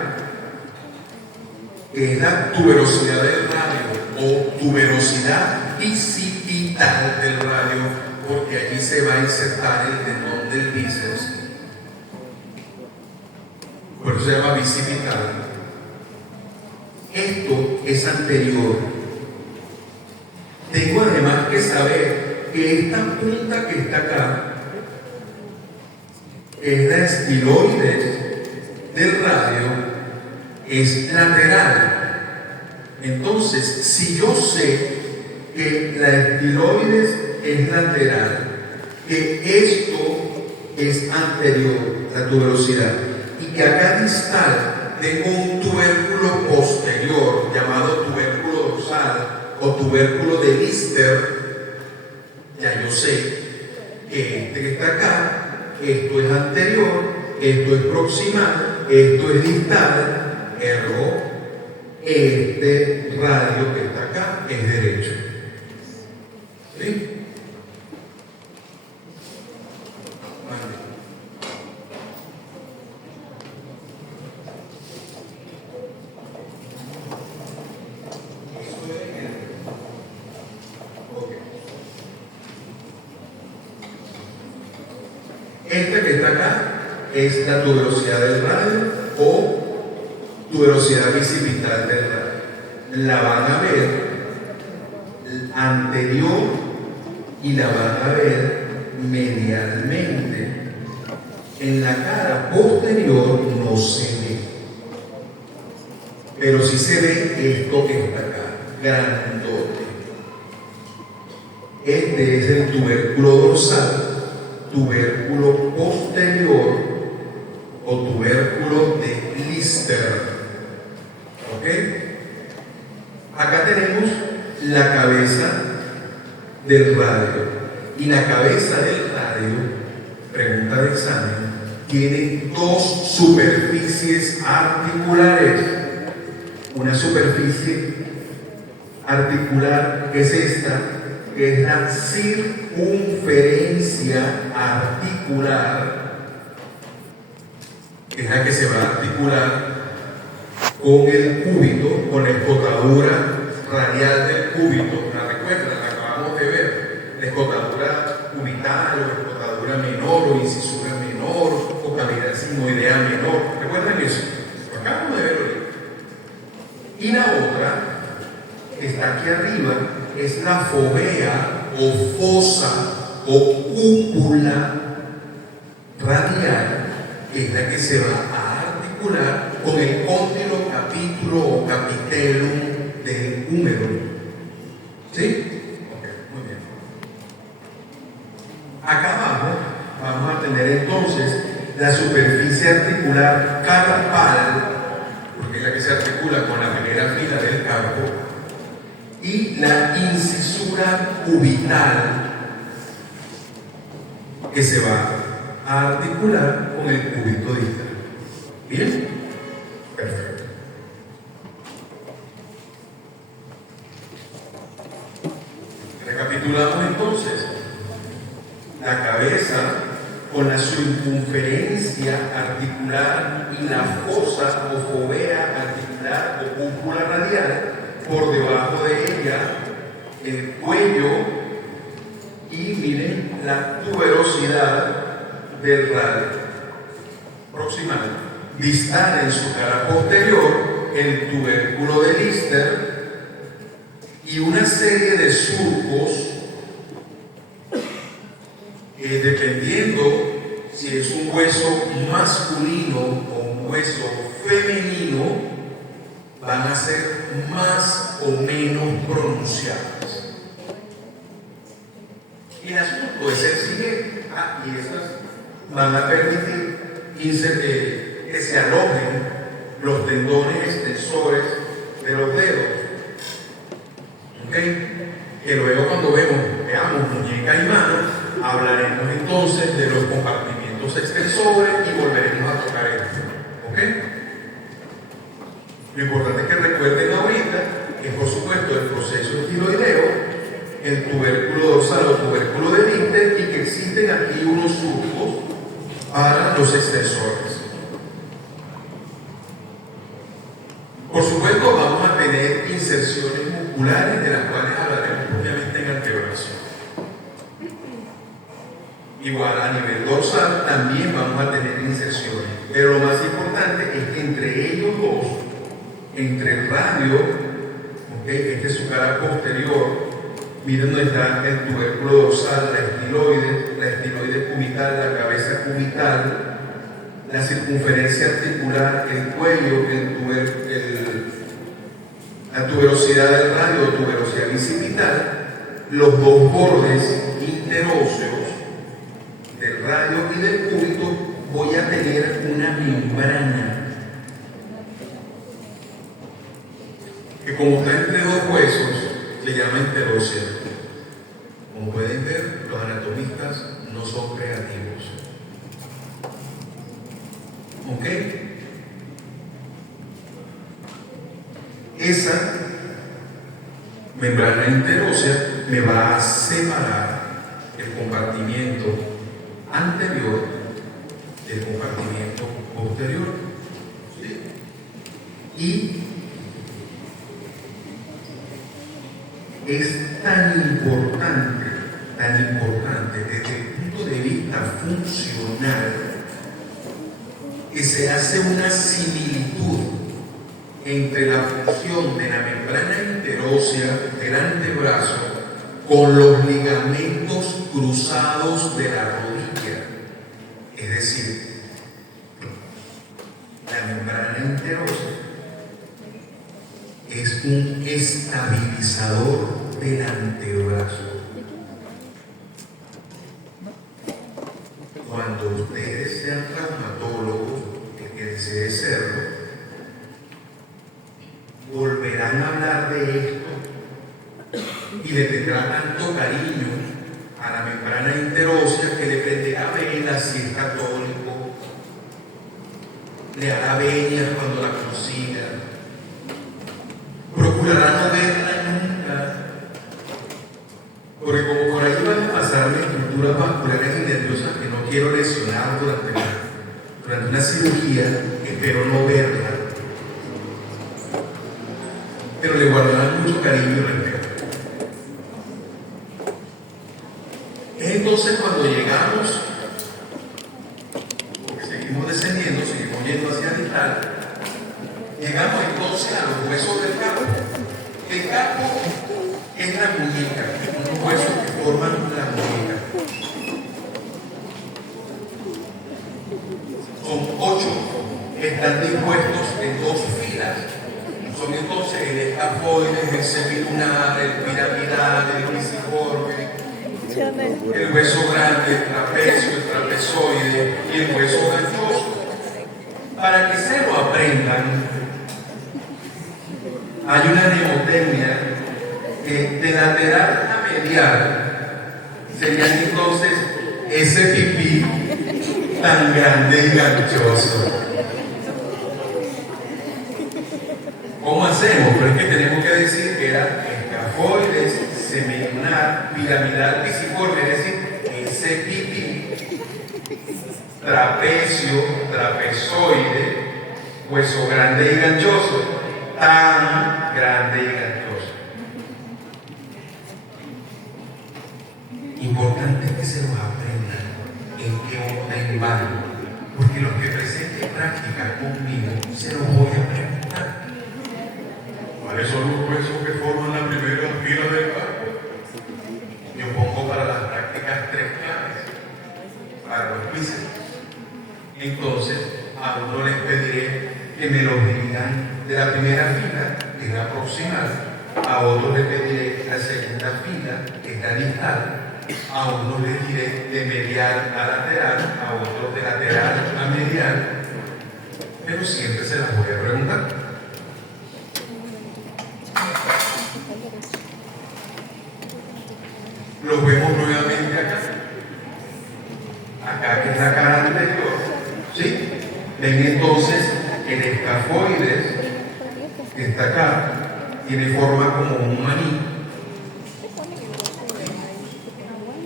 que es la tuberosidad del radio o tuberosidad bicipital del radio, porque allí se va a insertar el tendón del bíceps. Por eso se llama bicipital. Esto es anterior. Tengo además que saber que esta punta que está acá es la estiloides del radio, es lateral. Entonces, si yo sé que la estiloides es lateral, que esto es anterior, la tuberosidad, y que acá distal tengo un tubérculo posterior llamado tubérculo dorsal o tubérculo de Lister, ya yo sé que este que está acá, esto es anterior, esto es proximal, esto es distal, ergo, este radio que está acá es derecho. ¿Sí? Vale. es la tuberosidad del radio o tuberosidad bicipital del radio. La van a ver anterior y la van a ver medialmente. En la cara posterior no se ve, pero sí se ve esto que está acá, grandote. Este es el tubérculo dorsal, tubérculo posterior o tubérculo de Lister. ¿Ok? Acá tenemos la cabeza del radio. Y la cabeza del radio, pregunta de examen, tiene dos superficies articulares. Una superficie articular es esta, que es la circunferencia articular, que es la que se va a articular con el cúbito, con la escotadura radial del cúbito. ¿La recuerdan? La acabamos de ver. La escotadura cubital o escotadura menor o incisura menor o cavidad sigmoidea menor. ¿Recuerdan eso? Lo acabamos de ver ahorita. Y la otra, que está aquí arriba, es la fovea o fosa o cúpula radial, que es la que se va a articular con el cóndilo, capítulo o capitelum del húmero. ¿Sí? Ok, muy bien. Acá abajo vamos a tener entonces la superficie articular carpal, porque es la que se articula con la primera fila del carpo, y la incisura cubital, que se va a articular con el cúbito distal. ¿Bien? Perfecto. Recapitulamos entonces. La cabeza con la circunferencia articular y la fosa o fovea articular o cúpula radial, por debajo de ella el cuello y miren la tuberosidad del radio proximal. Distal en su cara posterior el tubérculo de Lister y una serie de surcos dependiendo si es un hueso masculino o un hueso femenino, van a ser más o menos pronunciadas. Y las puede ser siguiente. Y estas van a permitir que se alojen los tendones extensores de los dedos. ¿Ok? Que luego cuando veamos muñeca y mano, hablaremos entonces de los compartimientos extensores y volveremos a tocar esto. ¿Ok? Lo importante es que recuerden ahorita que por supuesto el proceso estiloideo, el tubérculo dorsal o tubérculo de Lister, y que existen aquí unos surcos para los extensores. Por supuesto vamos a tener inserciones musculares de las cuales hablaremos propiamente en antebrazo. Igual a nivel dorsal también vamos a tener inserciones, pero lo más importante es que entre ellos dos, entre el radio, ¿okay? Este es su cara posterior, miren donde está el tubérculo dorsal, la estiloide cubital, la cabeza cubital, la circunferencia articular, el cuello, la tuberosidad del radio o tuberosidad bicipital, los dos bordes interóseos del radio y del cúbito, voy a tener una membrana que, como está entre dos huesos, se llama interósea. Como pueden ver, los anatomistas no son creativos. ¿Ok? Esa membrana interósea me va a separar el compartimiento anterior del compartimiento posterior. ¿Sí? Y es tan importante desde el punto de vista funcional, que se hace una similitud entre la función de la membrana interósea del antebrazo con los ligamentos cruzados de la rodilla. Es decir, la membrana interósea es un estabilizador del antebrazo. Cuando ustedes sean traumatólogos, el que desee serlo, volverán a hablar de esto y le tendrá tanto cariño a la membrana interósea que le prenderá velas si es católico, le hará veñas cuando la consiga, procurará no verla nunca, porque como por ahí van a pasar estructuras vasculares y nerviosas que no quiero lesionar durante una cirugía, espero no verla, pero le guardarán mucho cariño y respeto. Entonces cuando llegamos, porque seguimos descendiendo, seguimos yendo hacia distal, llegamos entonces a los huesos del capo. El capo es la muñeca, unos huesos que forman la muñeca. Son 8 que están dispuestos en 2 filas. Son entonces el escafoide, el semilunar, el piramidal, el pisiforme, el hueso grande, el trapecio, el trapezoide y el hueso ganchoso. Para que se lo aprendan, hay una mnemotecnia que de lateral a medial serían entonces ese pipí tan grande y ganchoso. ¿Cómo hacemos? Pero es que tenemos que decir que era escafoides, semilunar, piramidal, pisiforme, es decir, ese pipí, trapecio, trapezoide, hueso grande y ganchoso, tan grande y ganchoso. Importante que se los aprendan en qué orden van, porque los que presenten práctica conmigo se los voy a preguntar. ¿Cuáles son los huesos que forman la primera fila del cuerpo? Yo pongo para las prácticas 3 claves para los bíceps. Entonces, a uno les pediré que me los digan de la primera fila, que es la proximal. A otro les pediré la segunda fila, que es la distal. A uno les diré de medial a lateral, a otros de lateral a medial. Pero siempre se las voy a preguntar. Los vemos nuevamente acá. Acá que es la cara anterior. ¿Sí? Ven entonces el escafoides que está acá, tiene forma como un maní.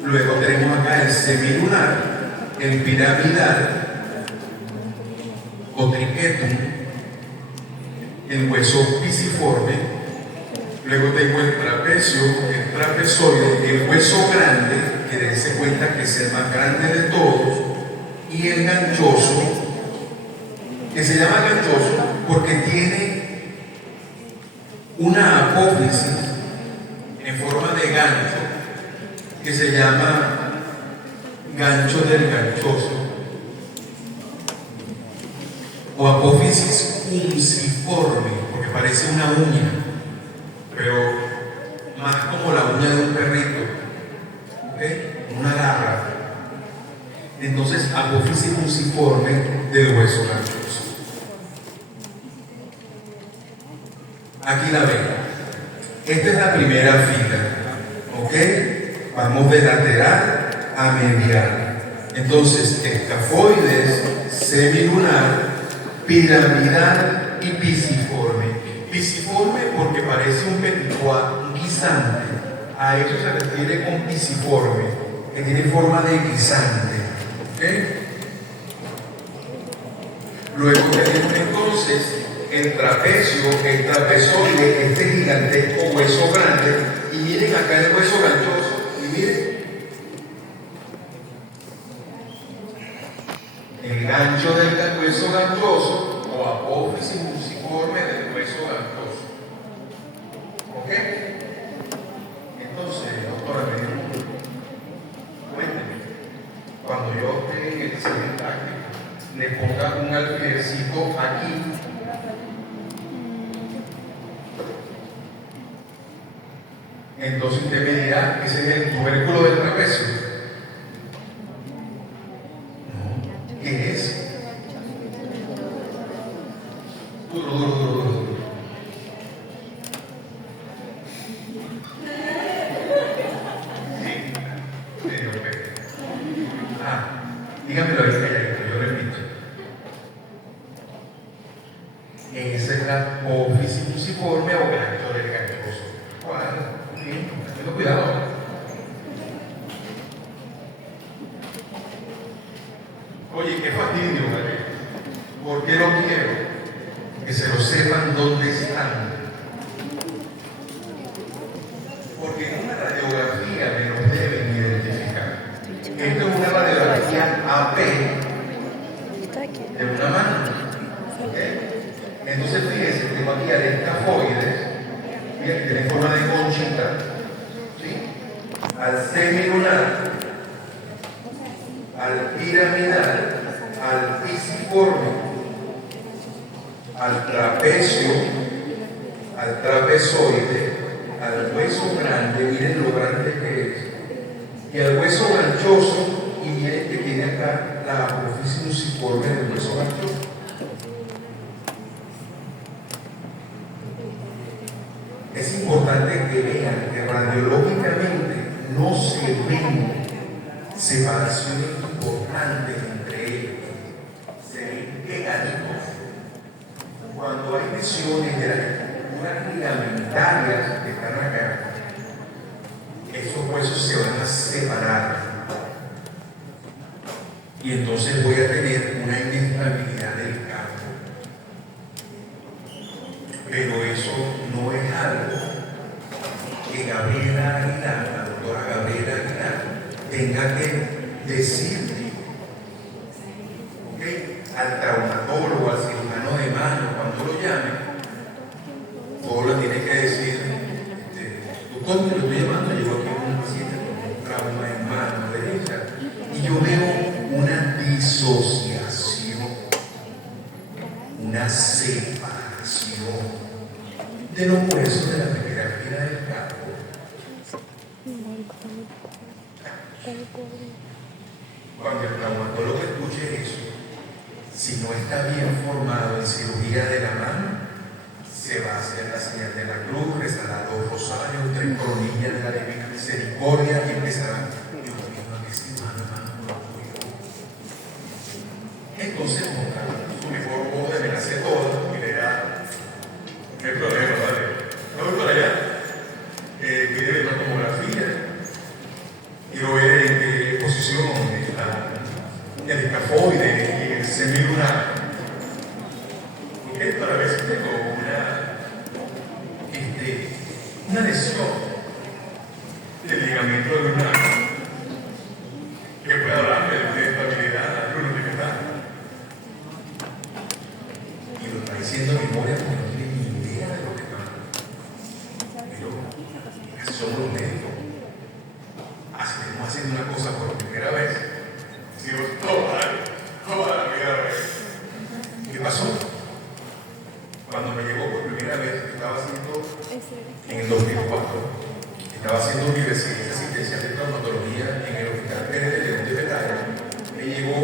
Luego tenemos acá el semilunar, el piramidal, o triquetum, el hueso pisiforme. Luego tengo el trapecio, el trapezoide, el hueso grande, que dense cuenta que es el más grande de todos, y el ganchoso, que se llama ganchoso porque tiene una apófisis en forma de gancho, que se llama gancho del ganchoso, o apófisis unciforme, porque parece una uña, pero más como la uña de un perrito, ¿ok? Una garra. Entonces, apófisis unciforme del hueso ganchoso. Aquí la ven. Esta es la primera fila, ¿ok? Vamos de lateral a medial. Entonces, escafoides, semilunar, piramidal y pisiforme. Pisiforme porque parece un petipois, un guisante. A eso se refiere con pisiforme, que tiene forma de guisante. ¿Okay? Luego tenemos entonces el trapecio, el trapezoide, este gigantesco hueso grande. Y miren acá el hueso ganchoso. Y miren el gancho del hueso hueso ganchoso o apófisis fusiforme del hueso ganchoso. ¿Ok? Entonces, doctora, cuénteme, cuando yo esté en el examen táctico, le ponga un alfilercito aquí. Entonces usted me dirá, ese es el tubérculo del trapecio. No, ¿qué es? Duro, duro, duro, duro, duro. Sí, medio pequeño. Dígamelo ahí, calladito, yo repito. Esa es la apófisis fusiforme o gancho del ganchoso. ¿Cuál? Bien, tengo cuidado. Oye, qué fastidio, ¿vale? ¿Por qué no quiero que se lo sepan dónde están? Porque en una radiografía me los deben identificar. Esto es una radiografía AP de una mano. ¿Okay? Entonces fíjense, tengo aquí al escafoides, que tiene forma de conchita, ¿sí? Al semilunar, al piramidal, al pisiforme, al trapecio, al trapezoide, al hueso grande, miren lo grande que es, y al hueso ganchoso, y miren que tiene acá la apófisis fusiforme del hueso ganchoso. Es importante que vean que radiológicamente no se ven separaciones importantes entre ellos, se ven pegaditos. Cuando hay lesiones de las estructuras ligamentarias que están acá, esos huesos se van a separar y entonces voy a tener una inestabilidad del campo. Pero eso no es algo que Gabriela Aguilar, la doctora Gabriela Aguilar, tenga que decirle, ¿okay? Al traumatólogo, al cirujano de mano, cuando lo llame, todo lo tiene que decir. Doctor, me lo estoy llamando, llegó aquí un paciente con un trauma en mano derecha y yo veo una disociación, una separación de los huesos de la primera fila del campo. Cuando el traumatólogo escuche eso, si no está bien formado en cirugía de la mano, se va a hacer la señal de la cruz, rezará 2 rosarios, 3 coronillas de la divina misericordia y empezarán, Dios mío, que si mano, no lo puedo. Entonces, su mejor voz de me hace todo y le da, no hay problema, ¿vale? No voy para allá. Quiere ver una tomografía. Quiero ver en qué posición está el escafoide y el semilunar. ¿Ok? Para ver si tengo una lesión del ligamento lunar que pueda hablarme de estabilidad lunar. Y lo está diciendo memoria porque no tiene ni idea de lo que está. Pero somos los médicos. Estamos haciendo una cosa por primera vez. Decimos, toda la primera vez. ¿Qué pasó? Cuando me llegó por primera vez, estaba haciendo, en el 2004, estaba haciendo mi residencia asistencial de traumatología en el Hospital Pérez de León de Petare. Me llegó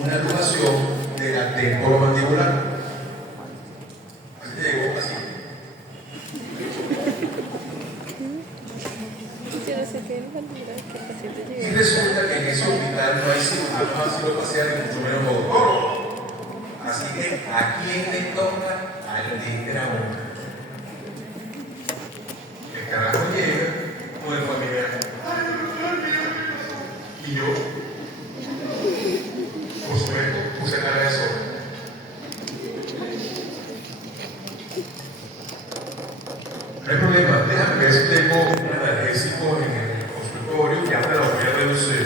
una lunación de la temporomandibular. Así llegó, así. Y resulta que en ese hospital no hay cirujano maxilofacial ni mucho menos odontólogo. Así que, ¿a quién le toca? Al de trauma. El carajo llega con el familiar. Y yo, por supuesto, puse cara de sol. No hay problema, déjame ver si tengo un analgésico en el consultorio, ya te lo voy a reducir.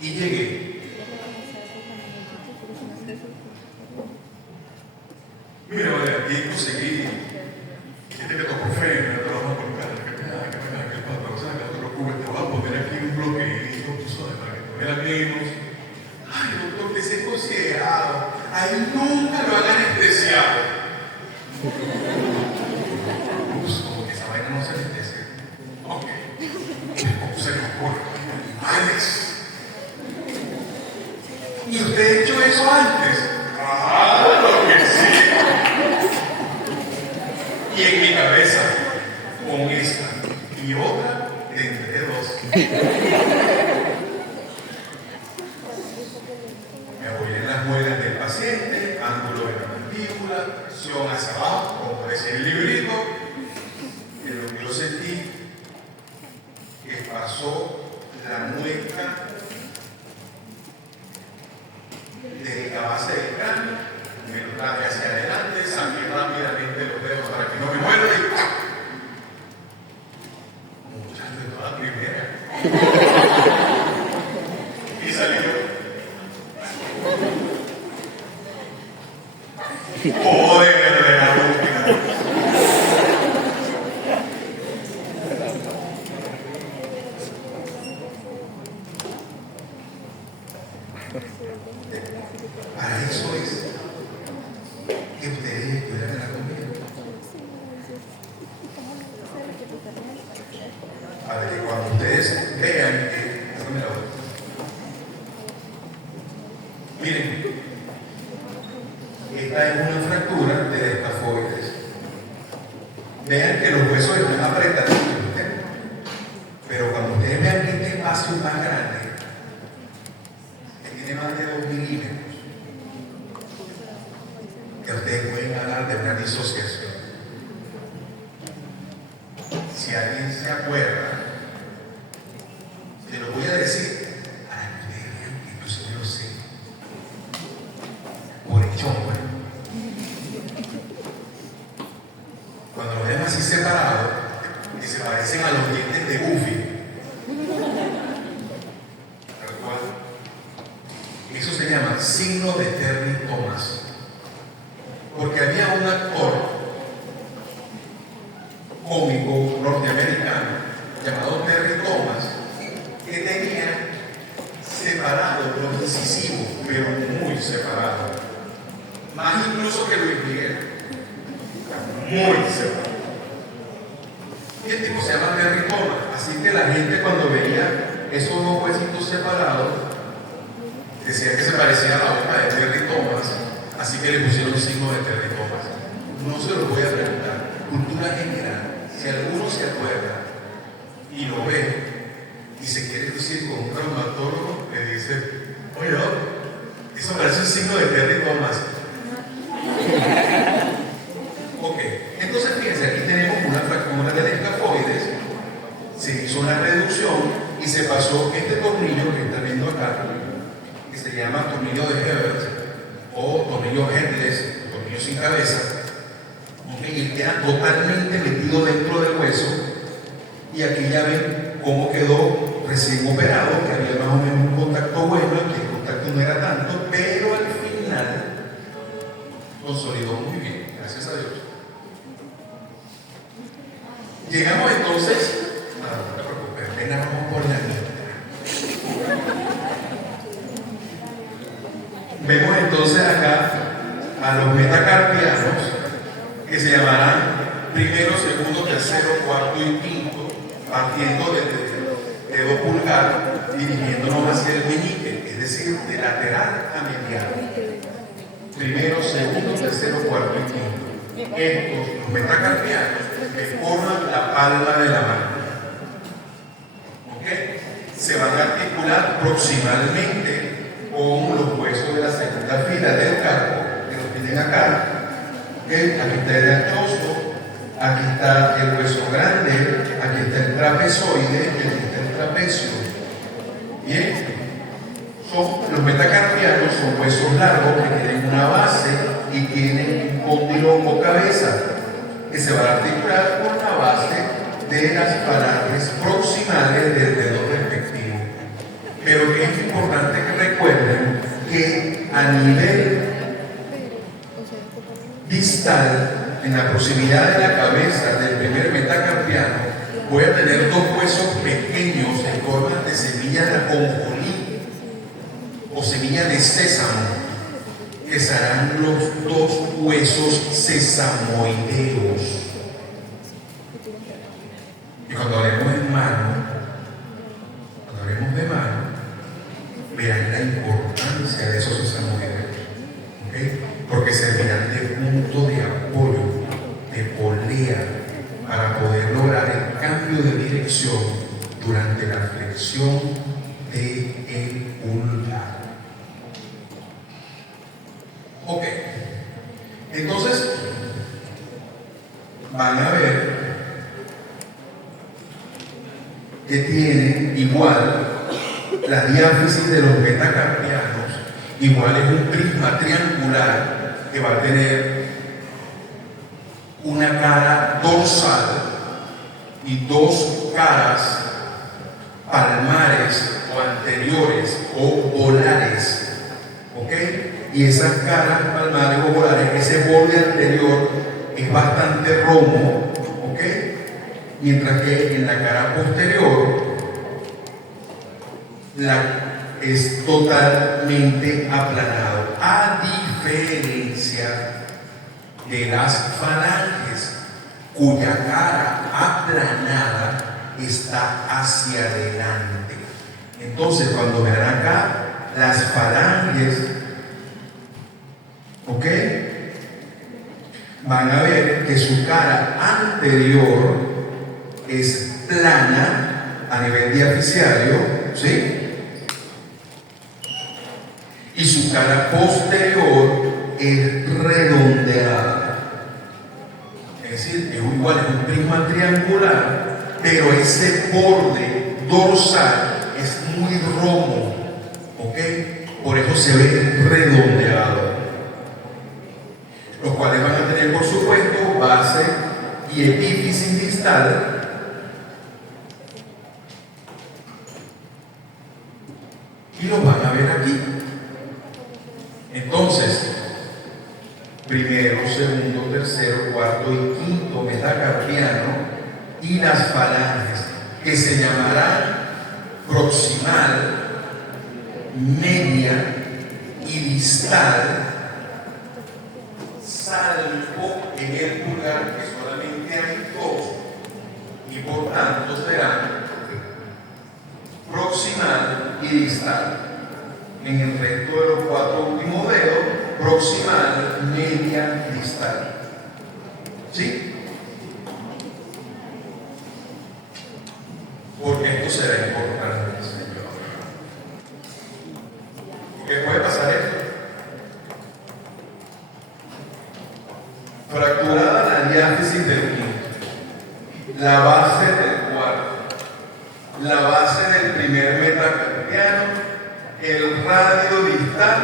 Y llegué. Mira, vale, aquí conseguí este metoprofeno, me lo vamos a colocar, que el patrón, o sea, que no te preocupes, te voy a poner aquí un bloqueito, tú sabes, para que te veas menos. Ay, doctor, que se considerado. Ahí nunca lo han anestesiado. Pues, como que esa vaina no se anestesia. Ok. ¿Cómo se le ocurre? Alex. ¿Y usted ha hecho eso antes? Claro que sí. Y en mi cabeza, con esta y otra, entre dos. Me voy en las muelas del paciente, ángulo de la mandíbula, presión hacia abajo, como decía el librito. Y lo que yo sentí que pasó la mueca de la base del cráneo, me lo traje hacia adelante, saqué rápidamente los dedos para que no me muerda y ¡pam! Muchacho de toda primera. Y salió. Poder de la última. Para eso es que ustedes estudian la comida. Para que cuando ustedes vean que. Hazme la vuelta. Miren, esta es una fractura de escafoides. Vean que los huesos están apretaditos, pero cuando ustedes vean que este espacio es más grande, que tiene más de 2 milímetros, que ustedes pueden hablar de una disociación. Si alguien se acuerda, te lo voy a decir para que ustedes vean que yo sí lo sé. Por el chombo. Cuando lo ven así separados, que se parecen a los dientes de Goofy. Eso se llama signo de Terry Thomas. Porque había un actor cómico norteamericano llamado Terry Thomas que tenía separados los incisivos, pero muy separados. Más incluso que Luis Miguel. Muy separado. Y el tipo se llama Terry Thomas. Así que la gente cuando veía esos dos huesitos separados decía que se parecía a la boca de Terry Thomas. Así que le pusieron el signo de Terry Thomas. No se lo voy a preguntar. Cultura general. Si alguno se acuerda y lo ve y se quiere decir con un traumatólogo, le dice: oye, eso parece un signo de Terry Thomas. Ok, entonces fíjense, aquí tenemos una fractura de escafoides, se hizo una reducción y se pasó este tornillo que están viendo acá, que se llama tornillo de Hebert o tornillo headless, tornillo sin cabeza, y queda totalmente metido dentro del hueso. Y aquí ya ven cómo quedó recién operado, que había más o menos un contacto bueno, que el contacto no era tanto, pero al final consolidó muy bien, gracias a Dios. Llegamos entonces, no te preocupes, venga, vamos por la lista. Vemos entonces acá a los metacarpianos, que se llamarán primero, segundo, tercero, cuarto y quinto, partiendo desde el dedo pulgar, dirigiéndonos hacia el meñique, es decir, de lateral a mediano. Primero, segundo, tercero, cuarto y quinto. Estos, los metacarpianos, que forman la palma de la mano. ¿Ok? Se van a articular proximalmente con los huesos de la segunda fila del carpo, que los tienen acá. ¿Okay? Aquí está el anchoso, aquí está el hueso grande, aquí está el trapezoide y aquí está el trapecio. Bien. Los metacarpianos son huesos largos que tienen una base y tienen un cóndilo o cabeza que se va a articular con la base de las falanges proximales del dedo respectivo. Pero que es importante a nivel distal, en la proximidad de la cabeza del primer metacarpiano, voy a tener dos huesos pequeños en forma de semilla de ajonjolí o semilla de sésamo, que serán los dos huesos sesamoideos. Y cuando hablemos de mano, vean la importancia de esos sesamoideos, ¿okay? Porque servirán de punto de apoyo, de polea, para poder lograr el cambio de dirección durante la flexión del pulgar. Ok, entonces van a ver que tienen igual la diáfisis de los metacarpianos, igual es un prisma triangular que va a tener una cara dorsal y dos caras palmares o anteriores o volares, ¿ok? Y esas caras palmares o volares, ese borde anterior es bastante romo, ¿ok? Mientras que en la cara posterior es totalmente aplanado, a diferencia de las falanges, cuya cara aplanada está hacia adelante. Entonces, cuando vean acá, las falanges, ¿ok?, van a ver que su cara anterior es plana a nivel diaficiario, ¿sí?, y su cara posterior es redondeada. Es decir, es igual, es un prisma triangular, pero ese borde dorsal es muy romo, ¿ok? Por eso se ve redondeado. Los cuales van a tener, por supuesto, base y epífisis distal, y los van a ver aquí. Entonces, primero, segundo, tercero, cuarto y quinto metacarpiano y las falanges, que se llamarán proximal, media y distal, salvo en el pulgar, que solamente hay dos, y por tanto serán proximal y distal. En el resto de los cuatro últimos dedos, proximal, media y distal. ¿Sí? Porque esto será importante, señor. ¿Qué puede pasar esto? Fracturada la diáfisis del quinto, la base del cuarto, la base del primer metacarpiano, el radio distal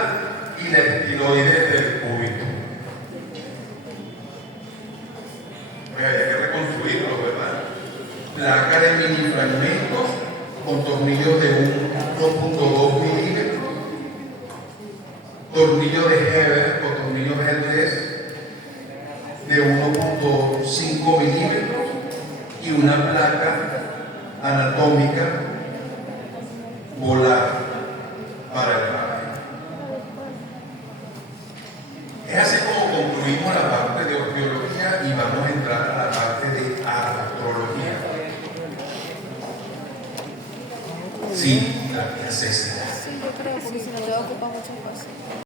y la estiloide del cúbito. Pues había que reconstruirlo, ¿verdad? Placa de mini fragmentos con tornillos de 1.2 milímetros, tornillo de Heber o tornillo Heldes de 1.5 milímetros y una placa anatómica volar para el traje. Es así como concluimos la parte de osteología y vamos a entrar a la parte de artrología. Sí, la necesidad. Sí, yo creo, porque si no te ocupa mucho espacio.